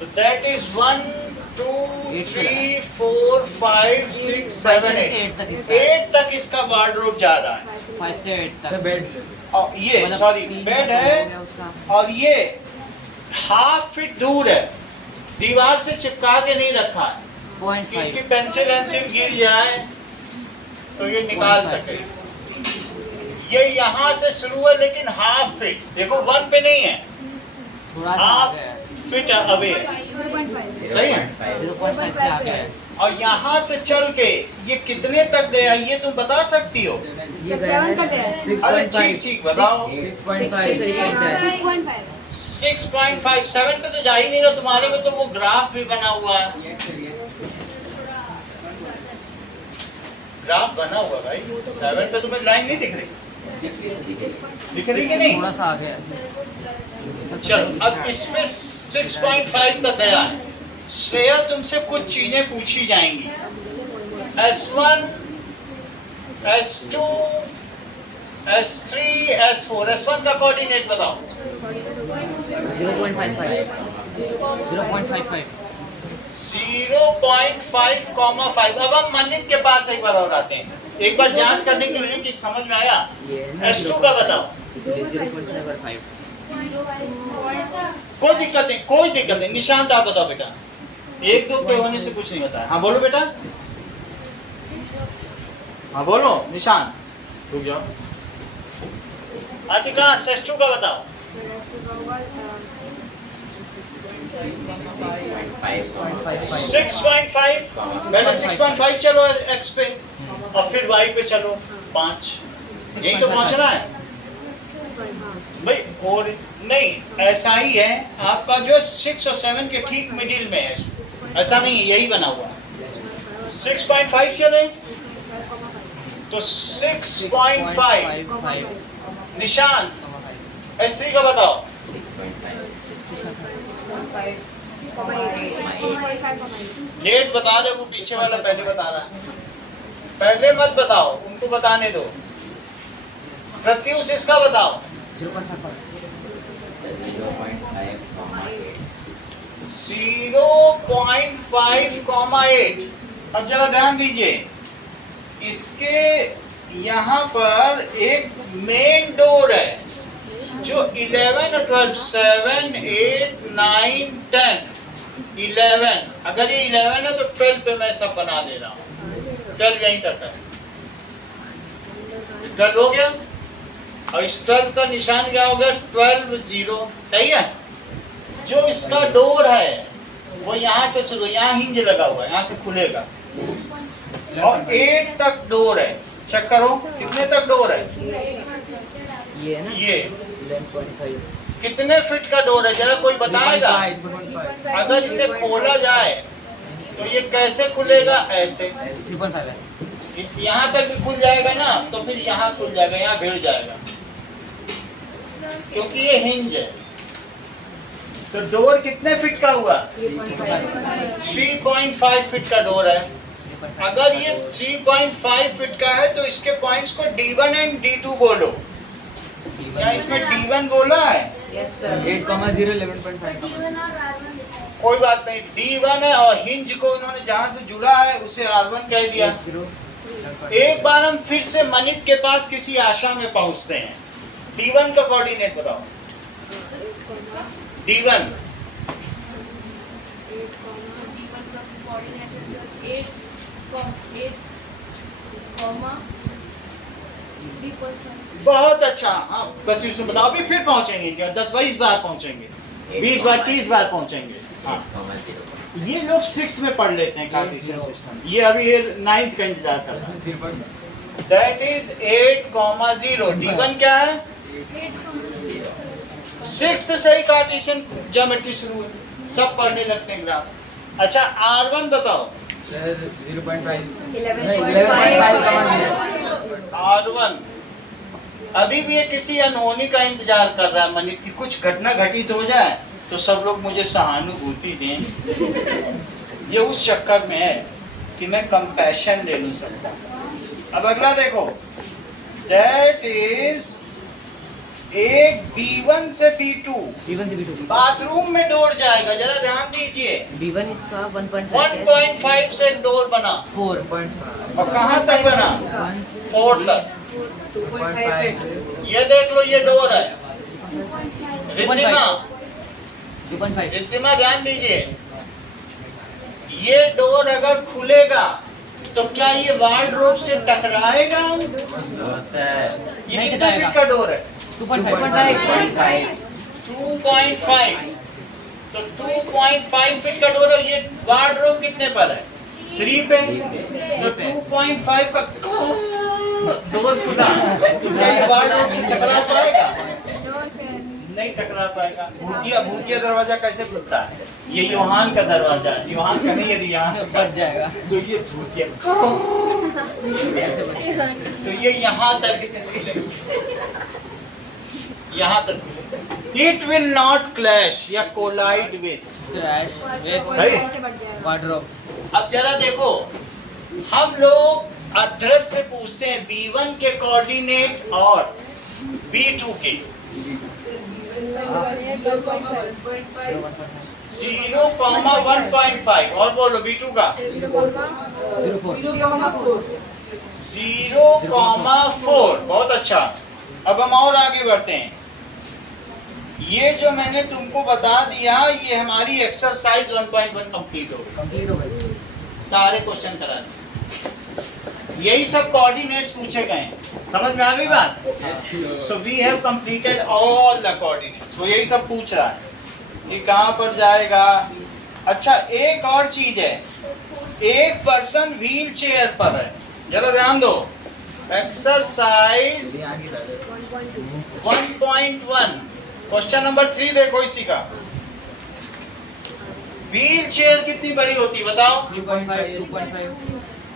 तो दैट इज 1 2 3 4 5 6 7 8 8 तक इसका वार्डरोब जा रहा है। 5 से 8 तक। बेड और ये मतलब सॉरी 3 बेड हो है गया उसका। और ये ½ फीट दूर है, दीवार से चिपका के नहीं रखा है कि इसकी 0.5। पेंसिल वेंसिल गिर जाए तो ये निकाल 0.5 सके। ये यहाँ से शुरू है लेकिन ½ फीट, देखो 1 पे नहीं है, थोड़ा सा ½ आगे है। Feet away. 0.5 सही है? 0.5 से आगे है। और यहाँ से चल के ये कितने तक गया ये तुम बता सकती हो? ये 7 तक है। अरे ठीक ठीक बताओ। 6.5 6.5 6.5 7 पे तो जा ही नहीं रहा तुम्हारे में, तो वो ग्राफ भी बना हुआ है। ग्राफ बना हुआ भाई, 7 पे तुम्हें लाइन नहीं दिख रही? दिख रही कि नहीं? थोड़ा सा आगे है। चलो अब इसमें 6.5 तक गया है। श्रेया तुमसे कुछ चीजें पूछी जाएंगी। S1 S2 S3 S4। S1 का कोऑर्डिनेट बताओ। 0.55 0.55 0.5, अब हम मनित के पास एक बार और आते हैं, एक बार जांच करने के लिए कि समझ में आया। S2 का बताओ। 0.75 कोई दिक्कत नहीं, कोई दिक्कत नहीं। निशांत आप बताओ बेटा। 1 2 के होने से कुछ नहीं होता है। हाँ बोलो बेटा। हाँ बोलो निशांत। रुक जाओ। आतिका S2 का बताओ। 6.5 पहले 6.5 चलो x पे और फिर y पे चलो 5। यही तो पहुंचना है भाई। और नहीं ऐसा ही है आपका जो 6 और 7 के ठीक मिडिल में है, ऐसा नहीं है, यही बना हुआ है। 6.5 चले तो 6.5। निशांत S3 का बताओ। 6.5 लेट बता रहे वो पीछे वाला पहले बता रहा है। पहले मत बताओ, उनको बताने दो। प्रत्युष इसका बताओ। 0.55 0.5,8। अब जरा ध्यान दीजिए, इसके यहाँ पर एक मेन डोर है जो 11 और 12, 7, 8, 9, 10, 11। अगर ये 11 है तो 12 पे मैं सब बना दे रहा हूँ। 12 यहीं तक है, 12 हो गया। और इस 12 का निशान क्या हो गया? 12 0। सही है। जो इसका डोर है वो यहाँ से शुरू, यहाँ हिंज लगा हुआ है, यहाँ से खुलेगा और 8 तक डोर है। चेक करो कितने तक डोर है। ये है ना, ये 11.5 कितने फीट का डोर है जरा कोई बताएगा? 3.5 अगर इसे खोला जाए तो ये कैसे खुलेगा? ऐसे 3.5 है। यहाँ तक भी खुल जाएगा ना, तो फिर यहाँ खुल जाएगा, यहाँ भिड़ जाएगा क्योंकि ये हिंज है। तो डोर कितने फीट का हुआ? 3.5 फीट का डोर है। अगर ये 3.5 फीट का है तो इसके पॉइंट्स को D1 एंड D2 बोलो। क्या इसमें D1 बोला है? 8,0 11.5 कोई बात नहीं, D1 है और हिंज को उन्होंने जहां से जुड़ा है उसे R1 कह दिया। एक बार हम फिर से मनित के पास किसी आशा में पहुंचते हैं। D1 का कोऑर्डिनेट बताओ। D1 बहुत अच्छा। हाँ बच्चों से बताओ, अभी फिर पहुंचेंगे क्या? 10-20 बार पहुंचेंगे, 20 बार 30 बार पहुंचेंगे। हाँ ये लोग 6 में पढ़ लेते हैं कार्टेशियन सिस्टम। ये अभी ये 9th का इंतजार कर रहा है। That is 8,0। D1 क्या है? 6th से ही कार्टेशियन ज्योमेट्री शुरू है, सब पढ़ने लगते हैं ग्राफ। अच्छा R1 बताओ। 0.5 R1 अभी भी ये किसी अनहोनी का इंतजार कर रहा है मनित की कुछ घटना घटित हो जाए तो सब लोग मुझे सहानुभूति दें। ये उस चक्कर में है कि मैं कंपैशन ले लूं सबका। अब अगला देखो, दैट इज एक B1 से B2 B1 से B2। बाथरूम में डोर जाएगा, जरा ध्यान दीजिए। B1 इसका 1.5 है। 1.5 से डोर बना 4.5 और कहाँ तक बना? 4 तक। 2.5 ये देख लो, ये डोर है। 2.5 रिद्धिमा ध्यान दीजिए, ये डोर अगर खुलेगा तो क्या ये वार्डरोब से टकराएगा? ये नहीं कितने टकराएगा। फीट का डोर है? 2.5 2.5। तो 2.5 फीट का डोर है। ये वार्डरोब कितने पर है? 3 पे। तो 2.5 का डोर खुला तो क्या ये वार्डरोब से टकरा पाएगा? नहीं टकरा पाएगा। भूतिया दरवाजा कैसे खुलता है? ये योहान का दरवाजा है, योहान का नहीं, यदि यहाँ बच जाएगा। तो ये भूतिया तो ये यहाँ तक इट विल नॉट क्लैश या कोलाइड विथ। क्रैश विथ सही। वार्डरोब। अब जरा देखो, हम लोग अध्यक्ष से पूछते हैं B1 के कोऑर्डिनेट और B2 के। 0,1.5 और बोलो B2 का 0,4। बहुत अच्छा। अब हम और आगे बढ़ते हैं। ये जो मैंने तुमको बता दिया, ये हमारी एक्सरसाइज 1.1 कंप्लीट हो गई। कंप्लीट हो गई। सारे क्वेश्चन करा दिए। यही सब कोऑर्डिनेट्स पूछे गए हैं। समझ में आ गई बात? So we have completed all the coordinates. वो यही सब पूछ रहा है कि कहाँ पर जाएगा। अच्छा एक और चीज है, एक पर्सन व्हील चेयर पर है, जरा ध्यान दो। एक्सरसाइज 1.1 क्वेश्चन नंबर 3 देखो इसी का। व्हील चेयर कितनी बड़ी होती है बताओ? 3.5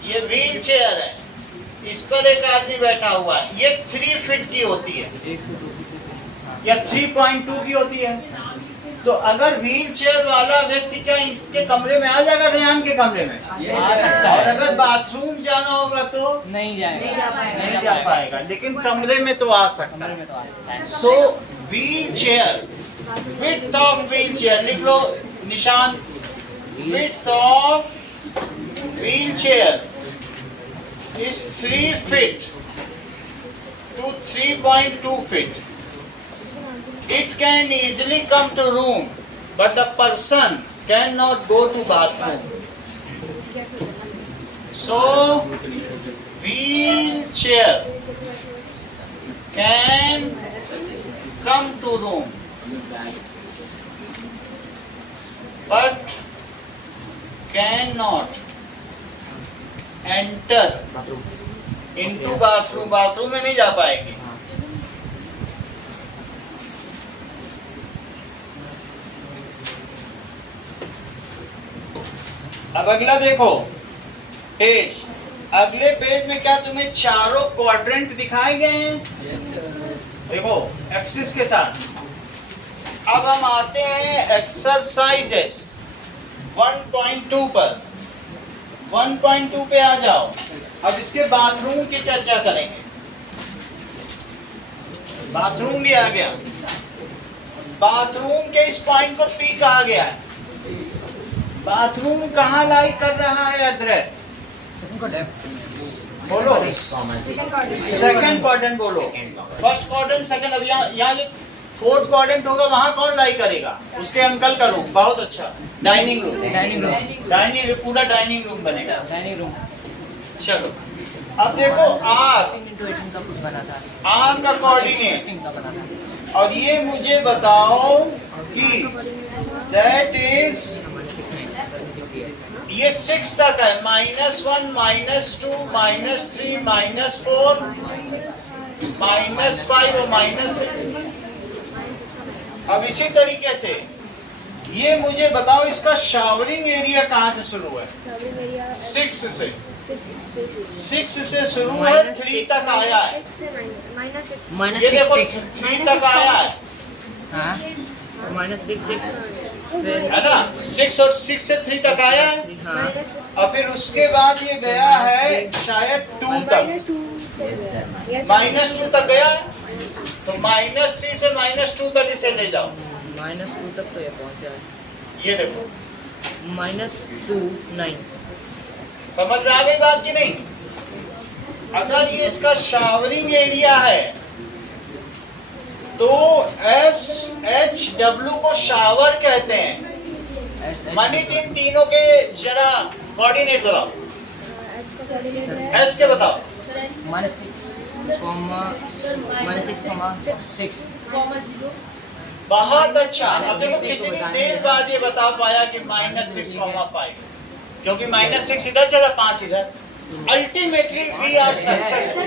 ये व्हील चेयर है, इस पर एक आदमी बैठा हुआ है। ये 3 फीट की होती है 1 से 2 या 3.2 की होती है। तो अगर व्हील चेयर वाला व्यक्ति क्या इसके कमरे में आ जाएगा? रेहान के कमरे में आ सकता है। और अगर बाथरूम जाना होगा तो नहीं जाएगा। नहीं जा पाएगा, लेकिन कमरे में तो आ सकता कमरे है। में तो आ सकता है। So wheelchair, width of wheelchair लिख लो निशान, width of wheelchair is 3 feet to 3.2 feet. It can easily come to room, but the person cannot go to bathroom. So, wheelchair can come to room, but cannot enter into bathroom. Bathroom में नहीं जा पाएगी. अब अगला देखो page. अगले page में क्या तुम्हें चारों क्वाड्रेंट दिखाए गए हैं? देखो एक्सिस के साथ. अब हम आते हैं एक्सरसाइजेस 1.2 पर. 1.2 पे आ जाओ. अब इसके बाथरूम की चर्चा करेंगे. बाथरूम भी आ गया. बाथरूम के इस पॉइंट को पी कहा गया है. बाथरूम कहाँ लाई कर रहा है अदरक? बोलो. सेकंड क्वाड्रेंट बोलो. First quadrant, second. अब यहाँ फोर्थ क्वाड्रेंट होगा, वहाँ कौन लाई करेगा? उसके अंकल का रूम. बहुत अच्छा. Dining room. डाइनिंग पूरा डाइनिंग रूम बनेगा. Dining room. चलो अब देखो आर. 18 का कुछ बना था. आर का कोऑर्डिनेट. 18 का बना था. और ये मुझे बताओ कि दैट इज, ये 6 तक है. -1 -2 -3 -4 -5 और -6. अब इसी तरीके से ये मुझे बताओ इसका शावरिंग एरिया कहाँ से शुरू है? 6 से. 6 से शुरू है, 3 तक आया है. ये देखो 3 तक आया है. हाँ. -6 है ना? 6 और 6 से 3 तक आया है. हाँ. और फिर उसके बाद ये गया है शायद 2 तक. -2 तक गया है. तो -3 से -2 तक इसे ले जाओ. -2 तक तो ये पहुंचा है. ये देखो -2 9. समझ में आ गई बात की नहीं? अगर ये इसका शावरिंग एरिया है तो SHW को शावर कहते हैं. मनीत इन तीनों के जरा कोऑर्डिनेट बताओ. एस के बताओ. -6, बहुत अच्छा. अब देखो कितनी देर बाद ये बता पाया कि -6,5, क्योंकि -6 इधर चला, 5 इधर. Ultimately we are successful.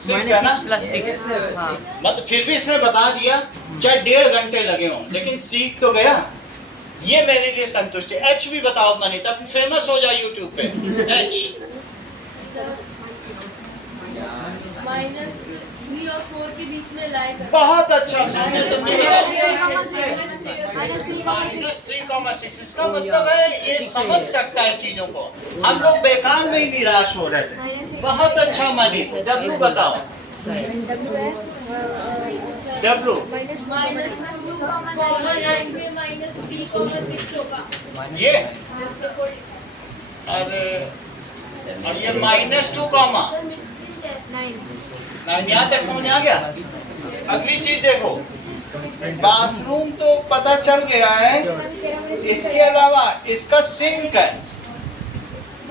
6 है ना? +6. हाँ. मतलब फिर भी इसने बता दिया, चाहे 1.5 घंटे लगे हों, लेकिन सीख तो गया. ये मेरे लिए संतुष्टि. एच भी बताओ मनीत, अब फेमस हो जाए यूट्यूब पे. एच -3 और 4 के बीच में लाई कर. बहुत अच्छा. सोने तुम भी बताओ. -3,6. इसका मतलब है ये समझ सकता है चीजों को. हम लोग बेकार में ही निराश हो रहे थे. बहुत अच्छा मनीत. डब्लू बताओ. डब्लू ये अरे और ये -2 कॉमा 9. यहाँ तक समझ आ गया? अगली चीज देखो. बाथरूम तो पता चल गया है. इसके अलावा इसका सिंक है.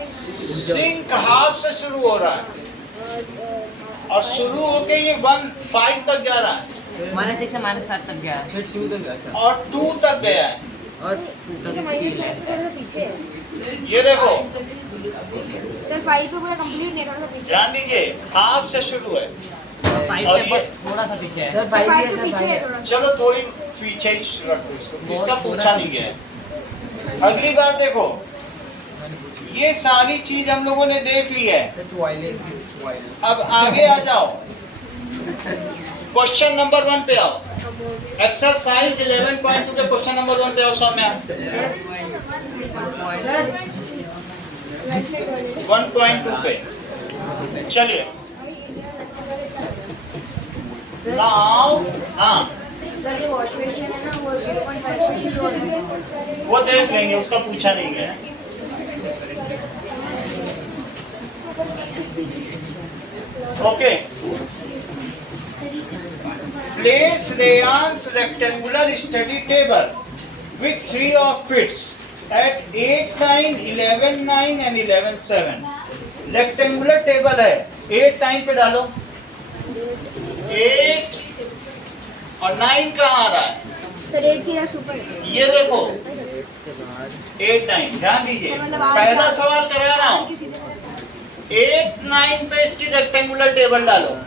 सिंक हाफ से शुरू हो रहा है और शुरू होके ये 1.5 तक जा रहा है. -6 से -7 तक गया. फिर 2 तक गया. और 2 तक गया है. और 2 तक स्टील है. ये देखो सर 5 पे पूरा कंप्लीट नहीं, थोड़ा सा पीछे. ध्यान दीजिए, हाफ से शुरू है. 5 और से ये- बस थोड़ा सा पीछे है. सर 5 5 पे पीछे है थोड़ा. चलो थोड़ी पीछे ही रखो इसको. इसका पूछा नहीं गया है. अगली बात देखो. ये सारी चीज हम लोगों ने देख ली है. टॉयलेट. अब आगे आ जाओ. क्वेश्चन नंबर 1 पे आओ. एक्सरसाइज 11.2 के क्वेश्चन नंबर 1 पे आओ सौम्या. 1.2 पे चलिए. नाउ हाँ सर ये वॉश बेसिन है ना वो 0.5 से शुरू होता है। वो देख लेंगे, उसका पूछा नहीं गया। Okay, place Rayan's rectangular study table with 3 of its at 8, 9, 11, 9 and 11, 7. Rectangular table है, 8, 9 पे डालो। 8 और 9 कहाँ आ रहा है? सर 8 की लास्ट ऊपर है। ये देखो 8, 9, ध्यान दीजिए, पहला सवाल करा रहा हूँ। 8, 9 पे इसकी रेक्टेंगुलर टेबल डालो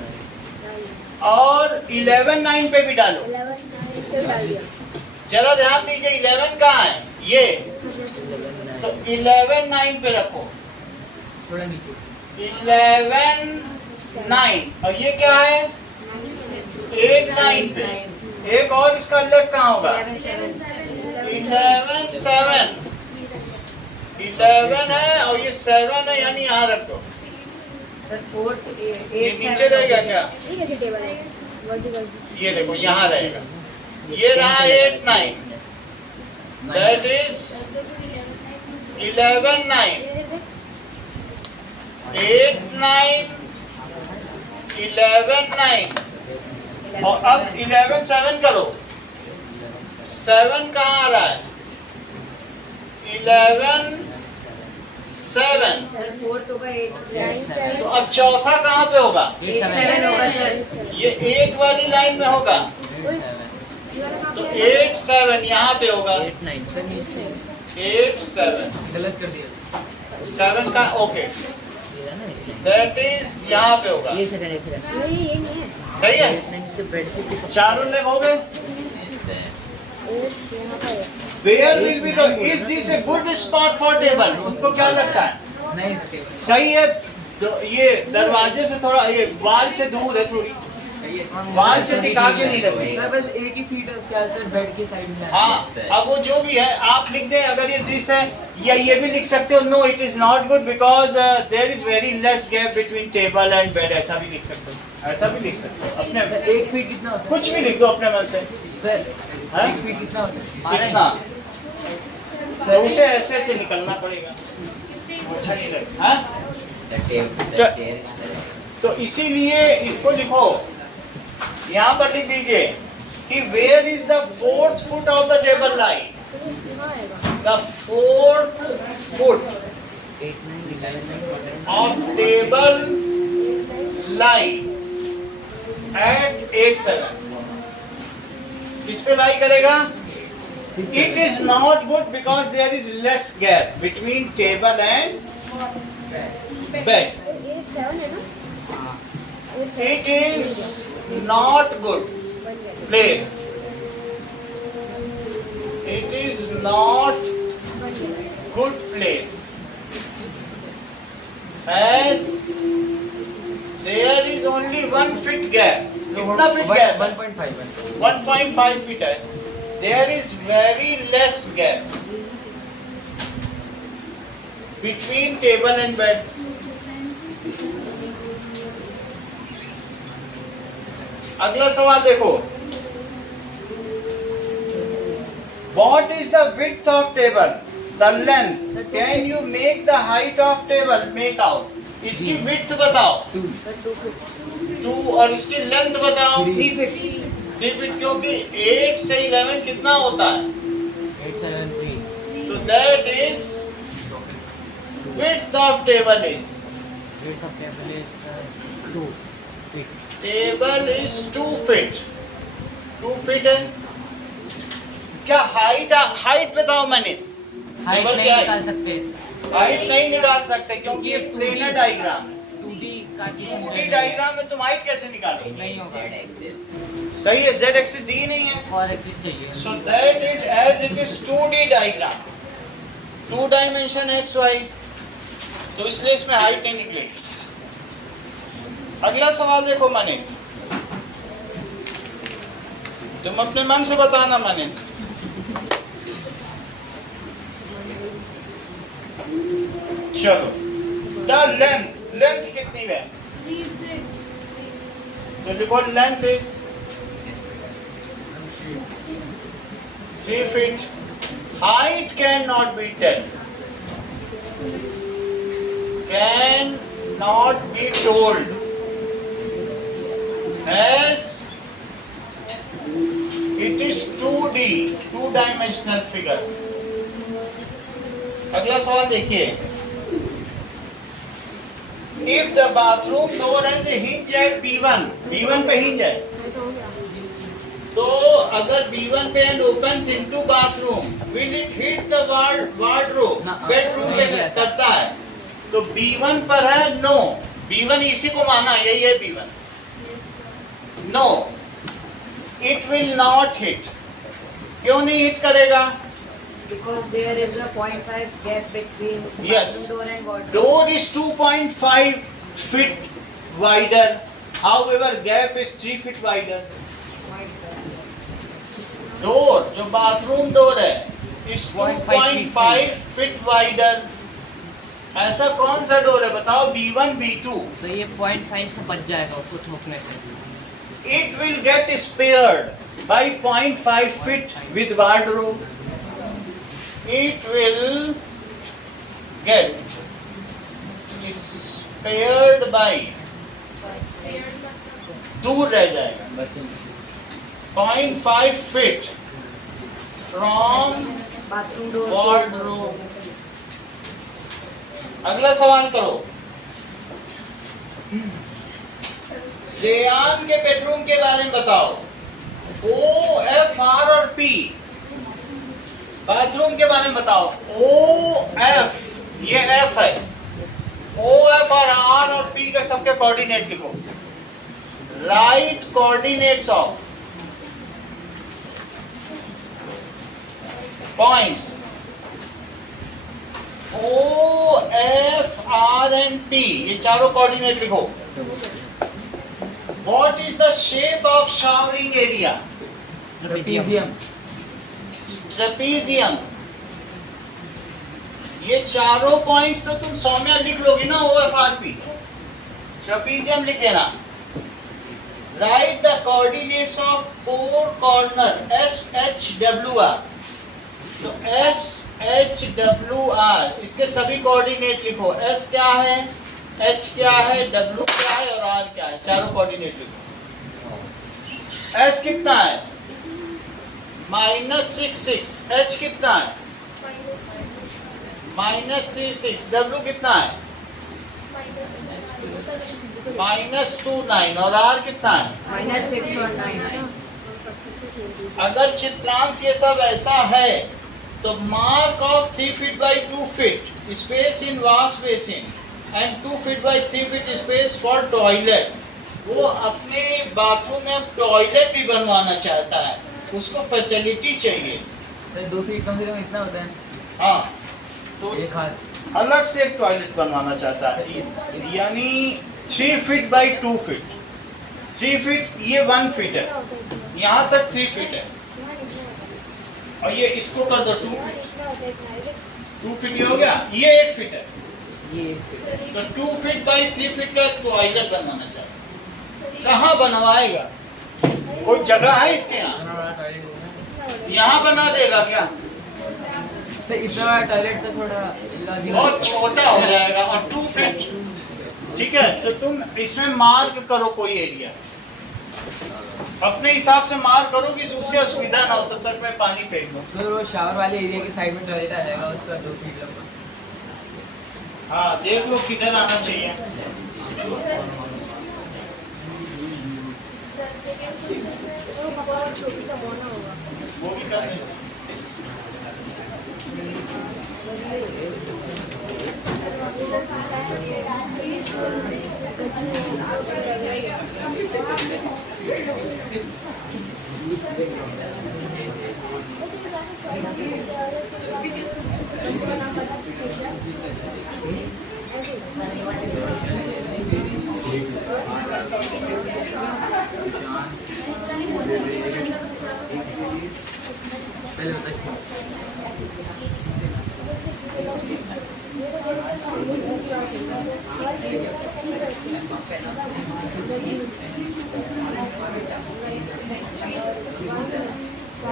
और 11, 9 पे भी डालो। 11 इससे डाल दिया। जरा ध्यान दीजिए, 11 कहाँ है? ये तो 11, 9 पे रखो। थोड़ा नीचे 11, 9 और ये क्या है? 8, 9 पे। एक और इसका लेग कहाँ होगा? 11, 7। 11 है और ये 7 है, यानी यहाँ रख दो। सर 4 ये नीचे रहेगा क्या? ये कैसे टेबल है? वर्टिकल। ये देखो यहाँ रहेगा। ये रहा 8, 9, दैट इज 11, 9। 8, 9, 11, 9 और अब 11, 7 करो। 7 कहाँ आ रहा है? 11, 7। सर 4 तो 8 तो अब चौथा कहाँ पे होगा? 8 7 होगा सर। ये 8 वाली लाइन में होगा, तो 8, 7 यहाँ पे होगा। 8 9 8, 7, गलत कर दिया। 7 का ओके, दैट इज यहाँ पे होगा। ये सेकंड है। ये नहीं है। सही है, 8 9 से बेड से चारों लेग हो गए। 8 यहाँ पर है। Where will be the is this a good spot for table? उसको क्या लगता है? नहीं सकते सही है, ये दरवाजे से थोड़ा, ये वाल से दूर है थोड़ी, वाल से टिका के नहीं रखी। सर बस एक ही फीट है उसके बाद सर बेड के साइड में। हाँ, अब वो जो भी है आप लिख दें। अगर ये दिस है या ये भी लिख सकते हो। No, it is not good because there is very less gap between table and bed. ऐसा भी लिख सकते हो, ऐसा भी लिख सकते हो अपने, सर 1 फीट कितना होता है? कुछ भी लिख दो अपने मन से। सर हाँ? 1 फीट कितना होता है? कितना? तो उसे ऐसे ऐसे निकलना पड़ेगा, अच्छा नहीं लगता। हाँ? तो इसीलिए इसको लिखो, यहाँ पर लिख दीजिए कि where is the 4th foot of the table line? The 4th foot 8 9 11 9 of table lie at 8, 7. किस पे लाई करेगा? It is not good because there is less gap between table and bed. 8 7 है ना? हां 8 7 It is not good place. It is not good place. As there is only 1 feet gap. कितना feet gap? 1.5 1.5 feet है. There is very less gap between table and bed. अगला सवाल देखो. What is the width of table? The length. Can you make the height of table? Make out. इसकी width बताओ. 2 और इसकी length बताओ. 3 feet 3 feet, क्योंकि 8 से 11 कितना होता है? 8 7 3 तो that is width of table is. width of table is 2 feet. Table is 2 feet. 2 feet है. क्या हाइट बताओ मैंने? हाइट Table नहीं क्या है? निकाल सकते। हाइट नहीं निकाल सकते क्योंकि ये प्लेनर डायग्राम है. 2D का 2D डायग्राम में तुम हाइट कैसे निकालोगे? नहीं होगा। सही है, z एक्सिस दी नहीं है. और एक्सिस चाहिए। So that is as it is 2D diagram. 2 dimension x y. तो इसलिए इसमें हाइट नहीं निकलेगी. अगला सवाल देखो मानित. तुम अपने मन से बताना मानित. चलो. The length कितनी है? तो लिखो length is 3 feet. Height cannot be 10. Cannot be told. As it is 2D, two-dimensional figure. अगला सवाल देखिए. If the bathroom door has a hinge at B1, B1 पे hinge है. तो अगर B1 पे and opens into bathroom, will it hit the wardrobe? Bedroom पे करता है. तो B1 पर है no. B1 इसी को माना, यही है B1. No. It will not hit. क्यों नहीं hit करेगा? Because there is a 0.5 gap between Yes. bathroom door and wardrobe. Door is 2.5 feet wider. However, gap is 3 feet wider. Door, जो bathroom door है, is 2.5 feet wider. ऐसा कौन सा door है बताओ? B1, B2. तो ये 0.5 से बच जाएगा उसको ठोकने से. It will get spared by 0.5 feet with wardrobe. It will get spared by, दूर रह जाएगा, 0.5 feet from Bathroom door. wardrobe. अगला सवाल करो. रेयान के बेडरूम के बारे में बताओ. O, F, R और P. बाथरूम के बारे में बताओ. O, F, ये F है. O, F और R और P के सबके कोऑर्डिनेट लिखो. Right coordinates of points O, F, R and P, ये चारों कोऑर्डिनेट लिखो. What is the shape of showering area? Trapezium. Trapezium. ये चारों पॉइंट्स तो तुम सौम्या लिख लोगी ना. O, F, R, P. Trapezium लिख देना. Write the coordinates of four corner S, H, W, R. तो S, H, W, R इसके सभी कोऑर्डिनेट लिखो. S क्या है, H क्या है, W क्या है और R क्या है. चारों कोऑर्डिनेट लिखो. S कितना है? -6, H कितना है? -36, W कितना है? -29 और R कितना है? -6 और 9. अगर चित्रांश ये सब ऐसा है तो mark of 3 feet by 2 feet space in wash basin and 2 feet by 3 feet space for toilet. वो अपने बाथरूम में टॉयलेट भी बनवाना चाहता है, उसको फैसिलिटी चाहिए. 2 फीट कम से कम इतना होता है. हाँ, तो एक हाथ. अलग से एक टॉयलेट बनवाना चाहता है. यानी 3 feet by 2 feet. 3 feet ये 1 feet है, यहाँ तक 3 feet है और ये इसको कर दो 2 feet. 2 feet ये हो गया. ये 1 feet है. ये तो 2 feet by 3 feet का टॉयलेट बनवाना चाहिए. कहाँ बनवाएगा? कोई जगह है इसके यहाँ? इतना बड़ा टॉयलेट होगा. यहाँ बना देगा क्या? सर इतना बड़ा टॉयलेट तो थोड़ा लॉजिकल. बहुत छोटा हो जाएगा. और 2 feet ठीक है. तो तुम इसमें मार्क करो कोई एरिया, अपने हिसाब से मार्क करो कि उससे असुविधा ना हो. तब तक मैं पानी फेंक दूँ. तो वो शावर वाले एरिया के साइड में टॉयलेट आ जाएगा, उसका 2 फीट लंबा. हाँ, देख लो किधर आना चाहिए. छोटी सा बोना होगा. वो भी कर लेंगे. पहले बताइए. हाँ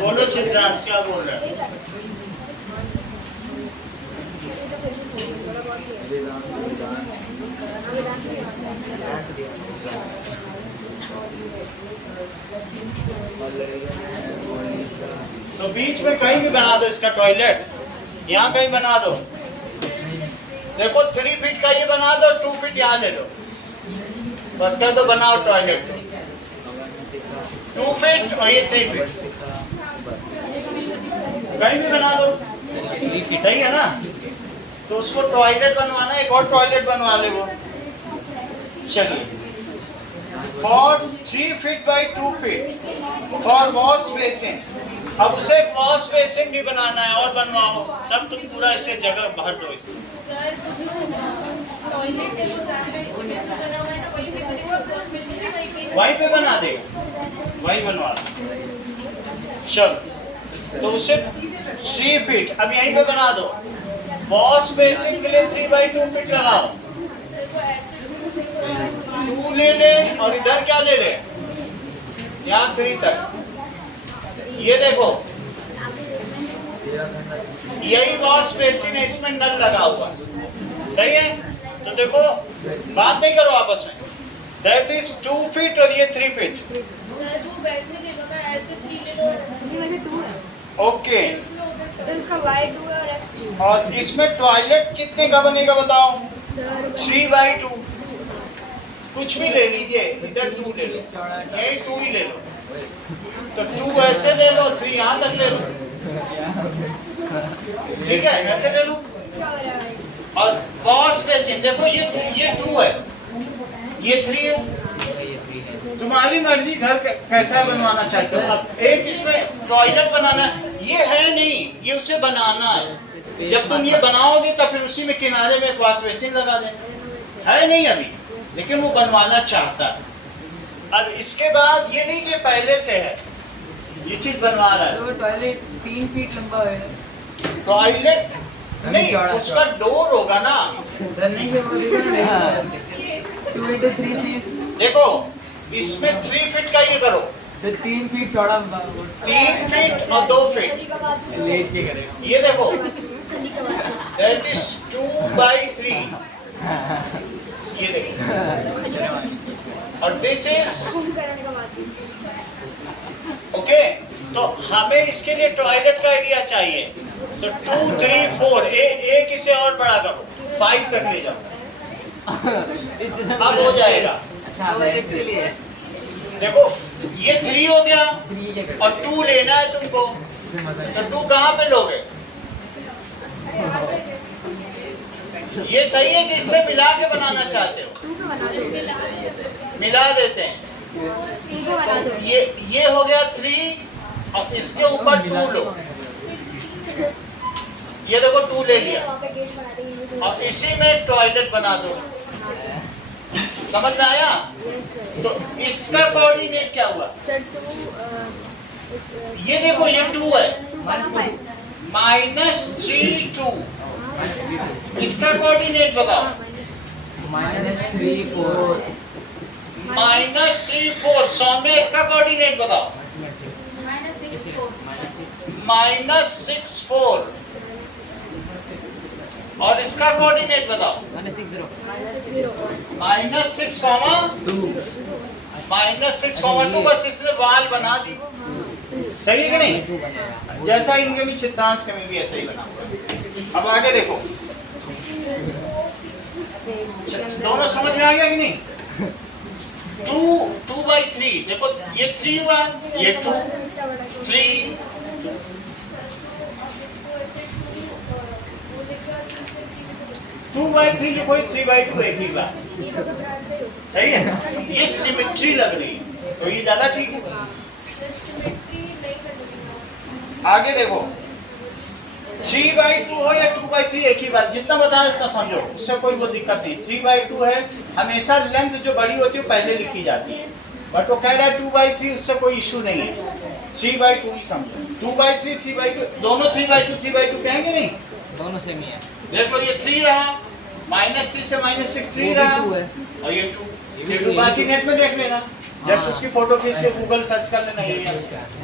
बोलो चित्रांश, क्या बोल रहे हैं? तो बीच में कहीं भी बना दो इसका टॉयलेट, यहाँ कहीं बना दो। देखो 3 फीट का ये बना दो, 2 फीट यहाँ ले लो, बस कह दो बनाओ टॉयलेट। 2 फीट और ये 3 फीट कहीं भी बना दो, सही है ना? तो उसको टॉयलेट बनवाना, एक और टॉयलेट बनवा ले वो। चलिए, for 3 feet by 2 feet for wash basin. अब उसे वॉश बेसिन भी बनाना है, और बनवाओ सब, तुम पूरा इसे जगह भर दो इसमें। वहीं पे बना देगा, वहीं बनवा दो। चलो, तो उसे 3 फीट अब यहीं पे बना दो। वॉश बेसिन के लिए 3 बाई 2 फीट लगाओ। 2 ले ले और इधर क्या ले ले, यहाँ 3 तक। ये देखो, यही वॉश बेसिन है, इसमें नल लगा हुआ, सही है? तो देखो, बात नहीं करो आपस में। दैट इज 2 फीट और ये 3 फीट। ओके, सर उसका वाई 2 है और एक्स 3। और इसमें टॉयलेट कितने का बनेगा बताओ? 3 बाई 2। कुछ भी ले लीजिए, इधर 2 ले लो, यही 2 ही ले लो। तो 2 ऐसे ले लो, 3 यहाँ तक ले लो, ठीक है? ऐसे ले लो। और वॉश बेसिन देखो, ये 2 है, ये 3 है। तुम्हारी मर्जी, घर कैसा बनवाना चाहते हो। अब एक इसमें टॉयलेट बनाना, ये है नहीं, ये उसे बनाना है। जब तुम ये बनाओगे तो फिर उसी में किनारे में वॉश बेसिन लगा देना है, नहीं अभी, लेकिन वो बनवाना चाहता है। अब इसके बाद ये नहीं कि पहले से है, ये चीज बनवा रहा है। तो टॉयलेट 3 फीट लंबा है। टॉयलेट नहीं, उसका डोर होगा ना। सर नहीं है, वो देखो ना, 2 into 3 प्लीज। देखो, इसमें 3 फीट का ये करो, सर 3 फीट चौड़ा 3 फीट और 2 फीट। लेट के करेगा। ये देखो, दैट इज 2 बाई 3। ये देखो, और दिस इज ओके। तो हमें इसके लिए टॉयलेट का एरिया चाहिए, तो 2 3 4 एक इसे और बड़ा करो, 5 तक ले जाओ, अब हो जाएगा। अच्छा, टॉयलेट के लिए देखो, ये 3 हो गया 3 के और 2 लेना है तुमको, तो 2 कहाँ पे लोगे? ये सही है कि इससे मिला के बनाना चाहते हो? 2 को बना दो, मिला देते हैं। 2 को बना दो। तो ये हो गया 3 और इसके ऊपर 2 लो। ये देखो 2 ले लिया और इसी में टॉयलेट बना दो। समझ में आया? Yes sir. तो इसका कोऑर्डिनेट क्या हुआ? सर 2 ये देखो, ये 2 है, 2,5। -3 2। इसका कोऑर्डिनेट बताओ। -3 4 -3 4। सौम्य, इसका कोऑर्डिनेट बताओ। -6 4। और इसका कोऑर्डिनेट बताओ। -6 0 -6 कॉमा 2। -6 कॉमा 2। बस इसने वाल बना दी, सही है कि नहीं? जैसा इनके भी चित्रांश में भी ऐसा ही बना हुआ है। अब आगे देखो, दोनों समझ में आ गया कि नहीं? 2 बाई 3। देखो, ये 3 हुआ, ये 2 3। 2 बाई 3 लिखो, 3 बाई 2 एक ही बात, सही है? ये सिमेट्री लग रही है, तो ये ज्यादा ठीक है। आगे देखो, 3 बाई 2 हो या 2 बाई 3 एक ही बात, जितना बता रहे उतना समझो, उससे कोई वो दिक्कत नहीं। 3 बाई 2 है, हमेशा लेंथ जो बड़ी होती है पहले लिखी जाती है, बट वो कह रहा है 2/3, उससे कोई इशू नहीं है, 3/2 ही समझो। 2/3 3/2 दोनों 3/2 3/2 कहेंगे नहीं? दोनों सेम ही है। देखो ये 3 रहा, -3 से -6 3 रहा, वो भी 2 है। और ये 2, ये 2 बाकी नेट में देख लेना, जस्ट हाँ। उसकी फोटो खींच के गूगल सर्च कर लेना, यही है,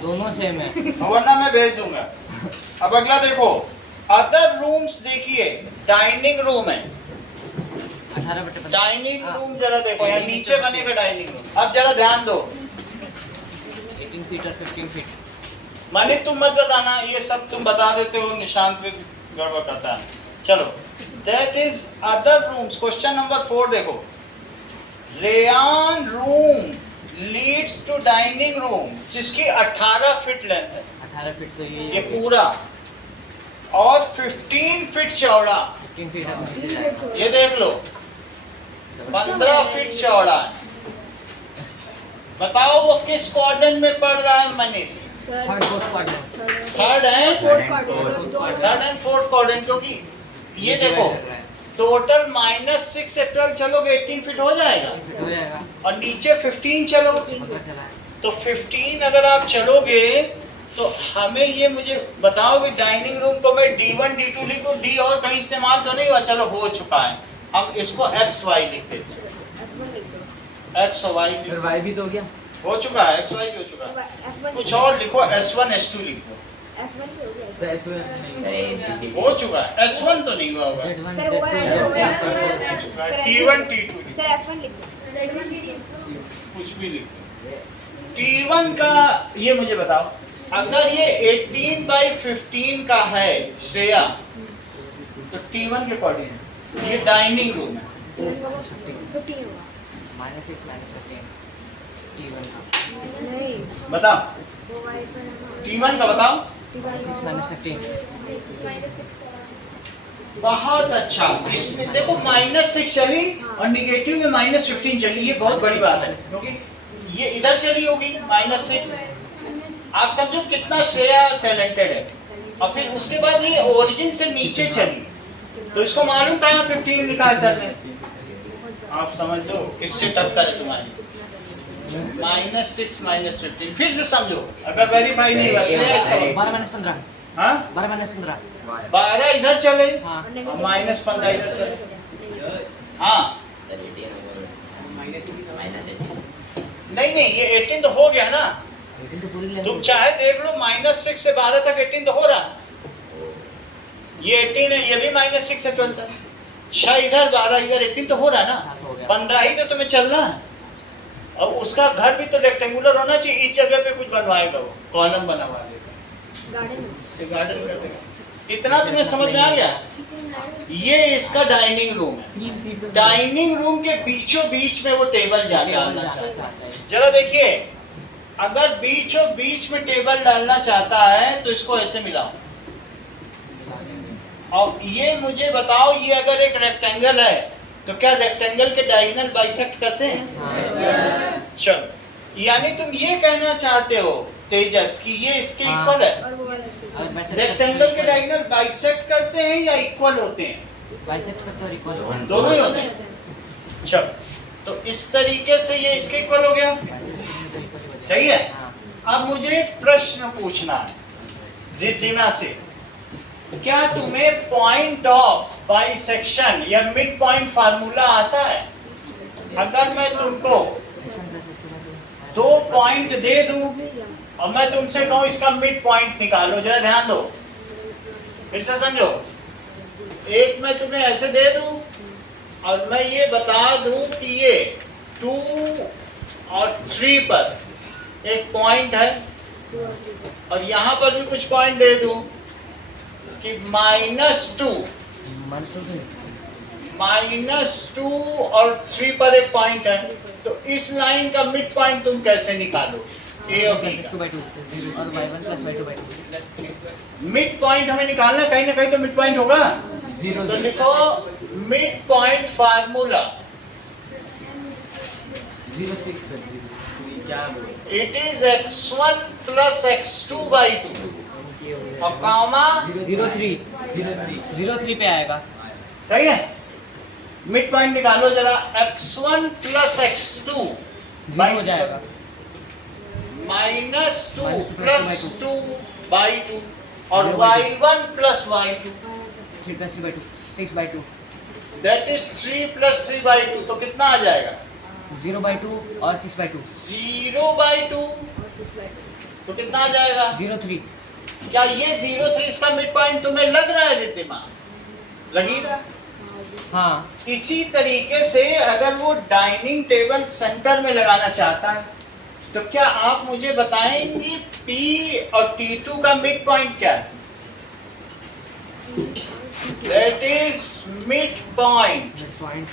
दोनों सेम है। वरना मैं भेज दूंगा। अब अगला देखो, अदर रूम्स देखिए, डाइनिंग रूम है, 18/25। डाइनिंग रूम जरा देखो, यहाँ नीचे बनेगा डाइनिंग रूम। अब जरा ध्यान दो, 18 फीट और 15 फीट। मानी तुम मत बताना, ये सब तुम बता देते हो, निशांत भी गड़बड़ करता है। चलो, that is other rooms. Question number 4 देखो, रेयान room leads to dining room जिसकी 18 फीट लेंथ है, 18 फीट तो ये पूरा, और 15 फीट चौड़ा, 15 फीट अब नीचे जाएगा। ये देख लो 15 फीट चौड़ा है। बताओ वो किस क्वाड्रेंट में पड़ रहा है Mani? Third fourth quadrant. Third है, fourth third and fourth quadrant, क्योंकि ये देखो टोटल -6 से 12 चलोगे 18 फीट हो जाएगा, हो जाएगा। और नीचे 15 चलो, पता चला है। तो 15 अगर आप चलोगे तो हमें ये मुझे बताओ कि डाइनिंग रूम को मैं D1 D2 लिख दूं, D और कहीं इस्तेमाल तो नहीं हुआ, चलो हो चुका है, हम इसको XY लिख देते हैं, XY फिर वाई भी तो हो गया। हो चुका है, XY भी हो चुका है। F1 कुछ और लिखो, S1 S2 लिख दो, S1 पे हो गया। तो ऐसे नहीं हो चुका है, S1 तो नहीं हुआ होगा, Z1 सर वो है, Z2 वो है। हो चुका है, सर, T1 T2 लिख दो, सर F1 लिख दो। कुछ भी लिख दो। T1 का ये मुझे बताओ, अगर ये 18/15 का है श्रेया, तो T1 के अकॉर्डिंग ये डाइनिंग रूम है, 15 होगा। -6 -15 T1 का। नहीं, बताओ वो वाई पर है ना। T1 का बताओ। 6 -15 बहुत अच्छा, इसमें देखो -6 चली और निगेटिव में -15 चली, ये बहुत बड़ी बात है, क्योंकि ये इधर चली होगी -6। आप समझो कितना श्रेया टैलेंटेड है, और फिर उसके बाद ये ओरिजिन से नीचे चली, तो इसको मालूम था 15 लिखा है सर ने, आप समझ लो किससे टक्कर है तुम्हारी, -6 -15। फिर से समझो, अगर वेरीफाई नहीं हुआ श्रेया इसका 12 -15। हाँ 12 -15। 12 इधर चले हाँ। और -15 इधर चले, हाँ नहीं नहीं, ये 18 तो हो गया ना, 18 तो पूरी लेंथ तुम चाहे देख लो, -6 से 12 तक 18 तो हो रहा है, ये 18 है, ये भी -6 से 12 तक, 6 इधर 12 इधर, 18 तो हो रहा है ना, सात हो गया। 15 ही तो तुम्हें चलना है। और उसका घर भी तो रेक्टेंगुलर होना चाहिए, इस जगह पे कुछ बनवाएगा, वो कॉलम बनवा देगा, गार्डन में। इससे गार्डन कर देगा। इतना तुम्हें समझ में आ गया? ये इसका डाइनिंग रूम है, डाइनिंग रूम के बीचों बीच में वो टेबल डालना चाहता है। जरा देखिए, अगर बीचों बीच में टेबल डालना चाहता है तो इसको ऐसे मिलाओ, और ये मुझे बताओ, ये अगर एक रेक्टेंगल है तो क्या रेक्टेंगल के डायगोनल बाइसेक्ट करते हैं? चलो, यानी तुम ये कहना चाहते हो तेजस कि ये इसके हाँ। इक्वल है, और वो वाला रेक्टेंगल के डायगोनल बाइसेक्ट करते हैं या इक्वल होते हैं? बाइसेक्ट करते और इक्वल दोनों ही होते हैं। चलो, तो इस तरीके से ये इसके इक्वल हो गया, सही है। हाँ। अब मुझे एक प्रश्न पूछना है रिद्धिमा से, क्या तुम्हें पॉइंट ऑफ बाइसेक्शन या मिड पॉइंट फार्मूला आता है? अगर मैं तुमको 2 पॉइंट दे दूं और मैं तुमसे कहूं इसका मिड पॉइंट निकालो, जरा ध्यान दो, फिर से समझो। एक मैं तुम्हें ऐसे दे दूं और मैं ये बता दूं कि ये 2 और 3 पर एक पॉइंट है, और यहाँ पर भी कुछ पॉइंट दे दूं कि -2 -2 और 3 पर एक पॉइंट है, तो इस लाइन का मिड पॉइंट तुम कैसे निकालो? ए और बी का 2/2 और y1 + y2/2। मिड पॉइंट हमें निकालना, कहीं ना कहीं तो मिड पॉइंट होगा, 0 तो लिखो मिड पॉइंट फार्मूला, 0.6 क्या बोले? इट इज x1 + x2/2 और कॉमा 0.3 0.3 पे आएगा। सही है। मिड पॉइंट निकालो जरा, x1 + x2 0 हो जाएगा। -2 -2 + 2/2 और 0 by 2. y1 + y2 3 + 3/2 6/2 that is 3 + 3/2 तो कितना आ जाएगा 0/2 और 6/2 0/2 और 6/2 तो कितना आ जाएगा 0/3 क्या ये 0/3 इसका मिड पॉइंट तुम्हें लग रहा है रिद्धिमा लगी रहा हाँ इसी तरीके से अगर वो डाइनिंग टेबल सेंटर में लगाना चाहता है तो क्या आप मुझे बताएंगे P और T2 का मिड पॉइंट क्या है that is mid point mid point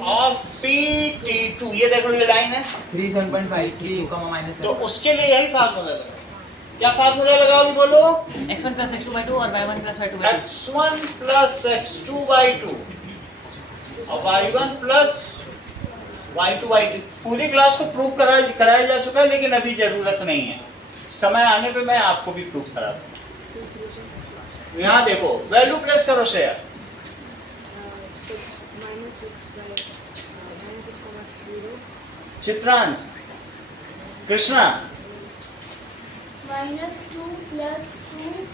of PT2 ये देखो ये लाइन है 3 7.5 3, तो उसके लिए यही फार्मूला लगा क्या फार्मूला लगाओगे बोलो x1 + x2/2 और y1 + y2/2 x1 + x2/2 और y1 + y2/2 पूरी क्लास को प्रूफ कराया जा चुका है लेकिन अभी जरूरत नहीं है समय आने पे मैं आपको भी प्रूफ करा दूंगा यहाँ देखो वैल्यू प्रेस करो शेयर 6 चित्रांश कृष्णा -2 + 2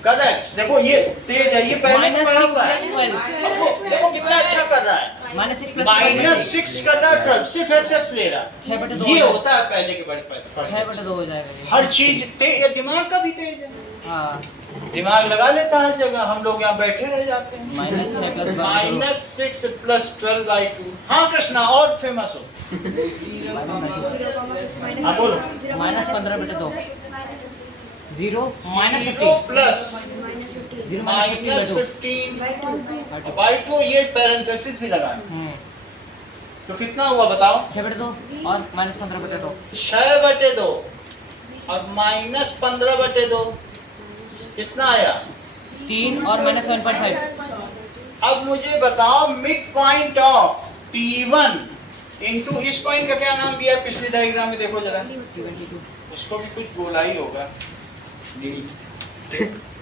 करेक्ट देखो ये तेज है ये पहले -6 पढ़ा हुआ है + 12 देखो कितना अच्छा कर रहा है -6 + 12 -6 कर रहा है 12 सिर्फ x ले रहा 6/2 ये होता है पहले के बड़े 6/2 हो जाएगा ये। हर चीज तेज दिमाग का भी तेज है हाँ दिमाग लगा लेता है हर जगह हम लोग यहाँ बैठे रह जाते हैं -6 + 12 -6 + 12/2 हाँ कृष्णा और फेमस हो हाँ बोलो -15/2 0 0 प्लस 0 -15/2 ये पैरेंथेसिस भी लगाए तो कितना हुआ बताओ 6/2 और -15/2 6/2 और -15/2 कितना आया 3 और -1.5 अब मुझे बताओ mid point of T1 into इस पॉइंट का क्या नाम दिया पिछले डायग्राम में देखो जरा उसको भी कुछ बोला ही होगा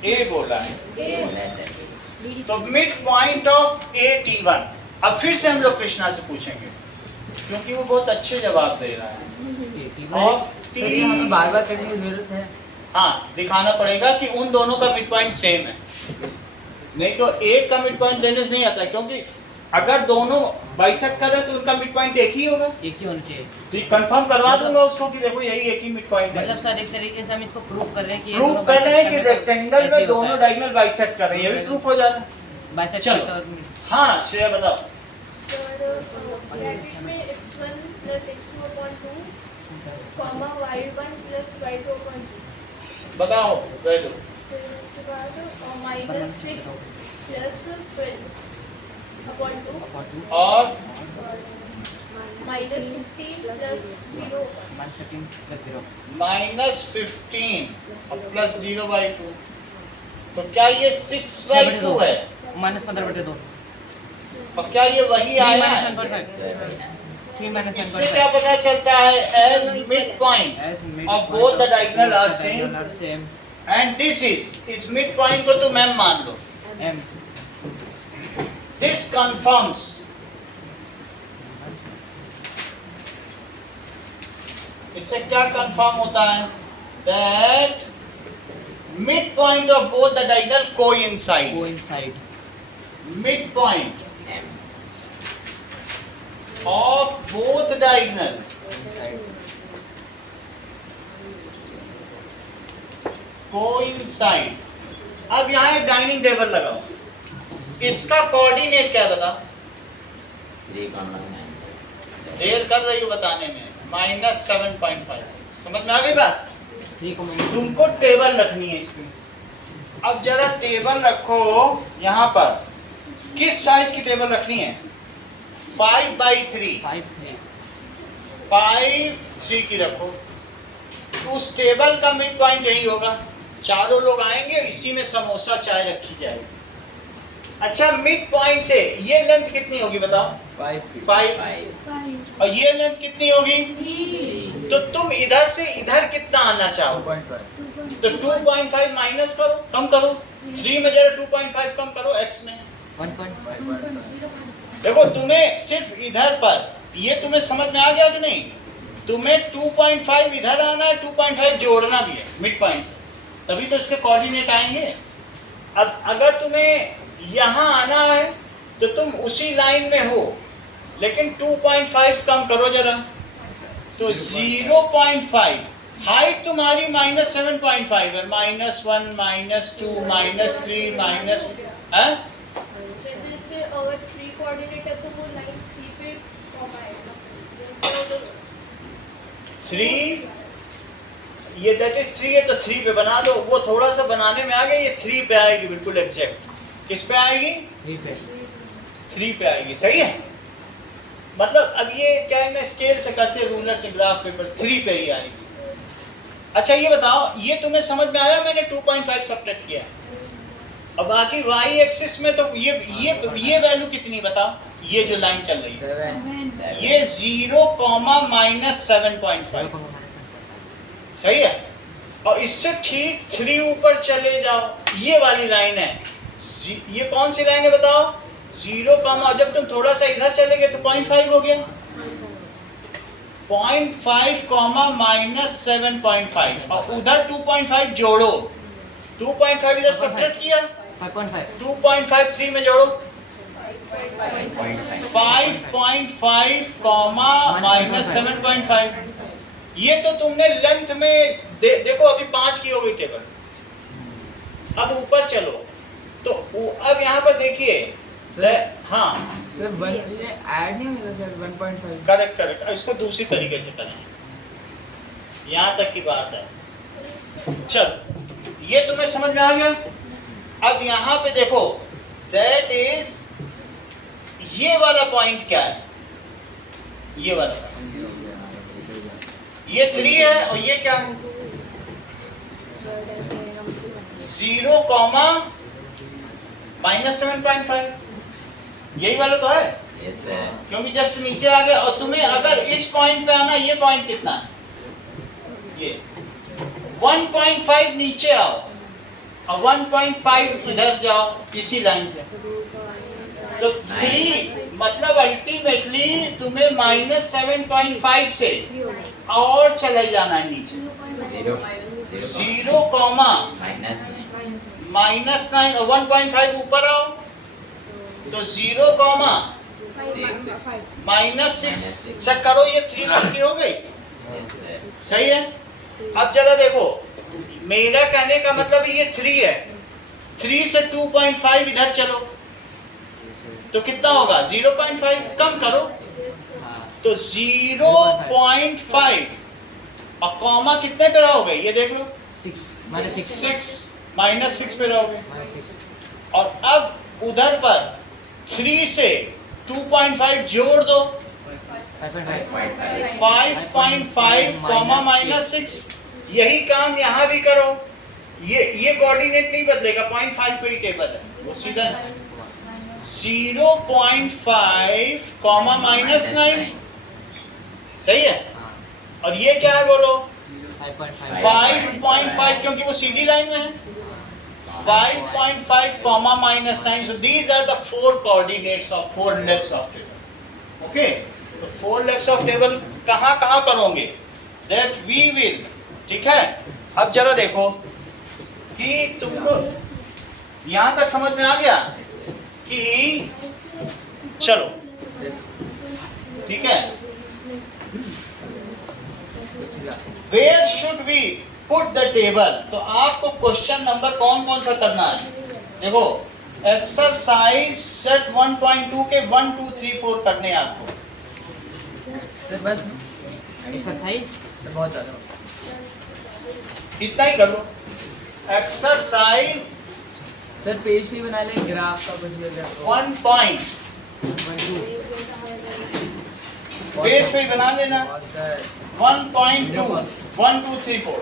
ए बोला है तो mid point of A T1 अब फिर से हम लोग कृष्णा से पूछेंगे क्योंकि वो बहुत अच्छे जवाब दे रहा है ऑफ तो ये हमें T बार-बार करने की जरूरत है हाँ दिखाना पड़ेगा कि उन दोनों का मिड पॉइंट सेम है नहीं तो एक का मिड पॉइंट लेने से नहीं आता क्योंकि अगर दोनों बाइसेक्ट कर रहे हैं तो उनका मिड पॉइंट एक ही होगा एक ही होना चाहिए तो कंफर्म करवा दूंगा उसको कि देखो यही एक ही मिड पॉइंट है मतलब सर एक तरीके से हम इसको प्रूफ कर रहे हैं कि ये प्रूफ दोनों कर रहे हैं कि bisect करने रेक्टेंगल ऐसे में ही होता दोनों है। डायगोनल बाइसेक्ट कर रहे हैं ये भी प्रूफ हो जा रहा है bisect चलो। करते और हाँ श्रेया बताओ ब्रैकेट में x1 + x2/2 y1 + y2/2 बताओ वैल्यू फिर उसके बाद -6 + 12/2 और -15 + 0 -15 + 0 -15 और प्लस 0/2 तो क्या ये 6/2 है -15/2 और क्या ये वही 3 आया है 1.5 3 इससे क्या पता चलता है as mid point of both the diagonal are same and this is mid point को तुम m मान लो m this confirms इससे क्या कंफर्म होता है that mid point of both the diagonal coincide coincide mid point of both diagonal coincide अब यहाँ एक डाइनिंग टेबल लगाओ इसका कोऑर्डिनेट क्या बता देर कर रही हो बताने में -7.5 समझ में आ गई बात 3 तुमको टेबल रखनी है इसमें अब जरा टेबल रखो यहाँ पर किस साइज की टेबल रखनी है 5/3 5/3 की रखो तो उस टेबल का मिड पॉइंट यही होगा चारों लोग आएंगे इसी में समोसा चाय रखी जाएगी अच्छा मिड पॉइंट से ये लेंथ कितनी होगी बताओ 5 और ये लेंथ कितनी होगी तो तुम इधर से इधर कितना आना चाहो 2.5 तो 2.5 माइनस करो कम करो 3 में जरा 2.5 कम करो x में 1.5 देखो तुम्हें सिर्फ इधर पर ये तुम्हें समझ में आ गया कि नहीं तुम्हें 2.5 इधर आना है, 2.5 जोड़ना भी है मिड पॉइंट से, तभी तो इसके कोऑर्डिनेट आएंगे। अब अगर तुम्हें यहाँ आना है तो तुम उसी लाइन में हो, लेकिन 2.5 कम करो जरा, तो 0.5, हाइट तुम्हारी -7.5 है, -1 -2 -3 माइनस जैसे अगर 3 कोऑर्डिनेट है तो वो लाइन 3 पे कॉमा आएगा। 3, ये दैट इज 3 है तो 3 पे बना दो, वो थोड़ा सा बनाने में आ गया, ये 3 पे आएगी बिल्कुल एग्जैक्ट। किस पे आएगी? 3 पे आएगी, सही है। मतलब अब ये क्या है, मैं स्केल से करते रूलर से ग्राफ पेपर 3 पे ही आएगी। अच्छा ये बताओ, ये तुम्हें समझ में आया? मैंने 2.5 सब्ट्रैक्ट किया। अब बाकी y एक्सिस में तो ये वैल्यू कितनी बताओ, ये जो लाइन चल रही है ये 0, -7.5, सही है। और इससे ठीक 3 ऊपर चले जाओ, ये वाली लाइन है, ये कौन सी लाइन है बताओ? 0, जब तुम थोड़ा सा इधर चले गए तो 0.5 हो गया, 0.5, -7.5, और उधर 2.5 जोड़ो, 2.5 इधर सब्ट्रैक्ट किया, 5.5 2.5 3 में जोड़ो, 5.5, -7.5। ये तो तुमने लेंथ में देखो अभी 5 की हो गई टेबल। अब ऊपर चलो, तो अब यहाँ पर देखिए, हाँ सर ये ऐड नहीं होगा सर 1.5। करेक्ट, इसको दूसरी तरीके से करें, यहाँ तक की बात है। चल ये तुम्हें समझ में आ गया। अब यहाँ पे देखो, दैट इज, ये वाला पॉइंट क्या है? ये वाला पॉइंट, ये 3 है, और ये क्या है? 0, -7.5, यही वाला तो है। क्योंकि जस्ट नीचे आ गया, और तुम्हें अगर इस पॉइंट पे आना, ये पॉइंट कितना है? ये 1.5 नीचे आओ, और 1.5 इधर जाओ इसी लाइन से, तो 3 मतलब अल्टीमेटली तुम्हें -7.5 से और चले जाना है नीचे, 0, -9 और 1.5 ऊपर आओ, तो 0, -6 चेक करो, ये 3 की हो गई, सही है। अब जरा देखो, मेरा कहने का मतलब ये 3 है, 3 से 2.5 इधर चलो, तो कितना होगा? 0.5 कम करो, तो 0.5 और कॉमा कितने पे रहोगे? ये देख लो, 6 -6 पे रहोगे। और अब उधर पर 3 से 2.5 जोड़ दो, 5.5, -6। यही काम यहाँ भी करो, ये कोऑर्डिनेट नहीं बदलेगा, 0.5 पे ही टेबल है, वो सीधा 0.5, -9, सही है। और ये क्या है बोलो? 5.5, क्योंकि वो सीधी लाइन में है, 5.5, -9। So these are the 4 coordinates of 4 legs of table. Okay, तो 4 legs of table कहाँ पर होंगे? That we will, ठीक है। अब जरा देखो कि तुमको यहाँ तक समझ में आ गया कि चलो ठीक है, Where should we put the table? तो आपको क्वेश्चन नंबर कौन सा करना है? देखो, एक्सरसाइज सेट 1.2 के 1, 2, 3, 4 करने हैं आपको। सर बस एक्सरसाइज बहुत ज़्यादा इतना ही करो। एक्सरसाइज सर पेज भी बना ले, ग्राफ का कुछ ले 1 पॉइंट पेज पे बना लेना। 1.2, 1, 2, 3, 4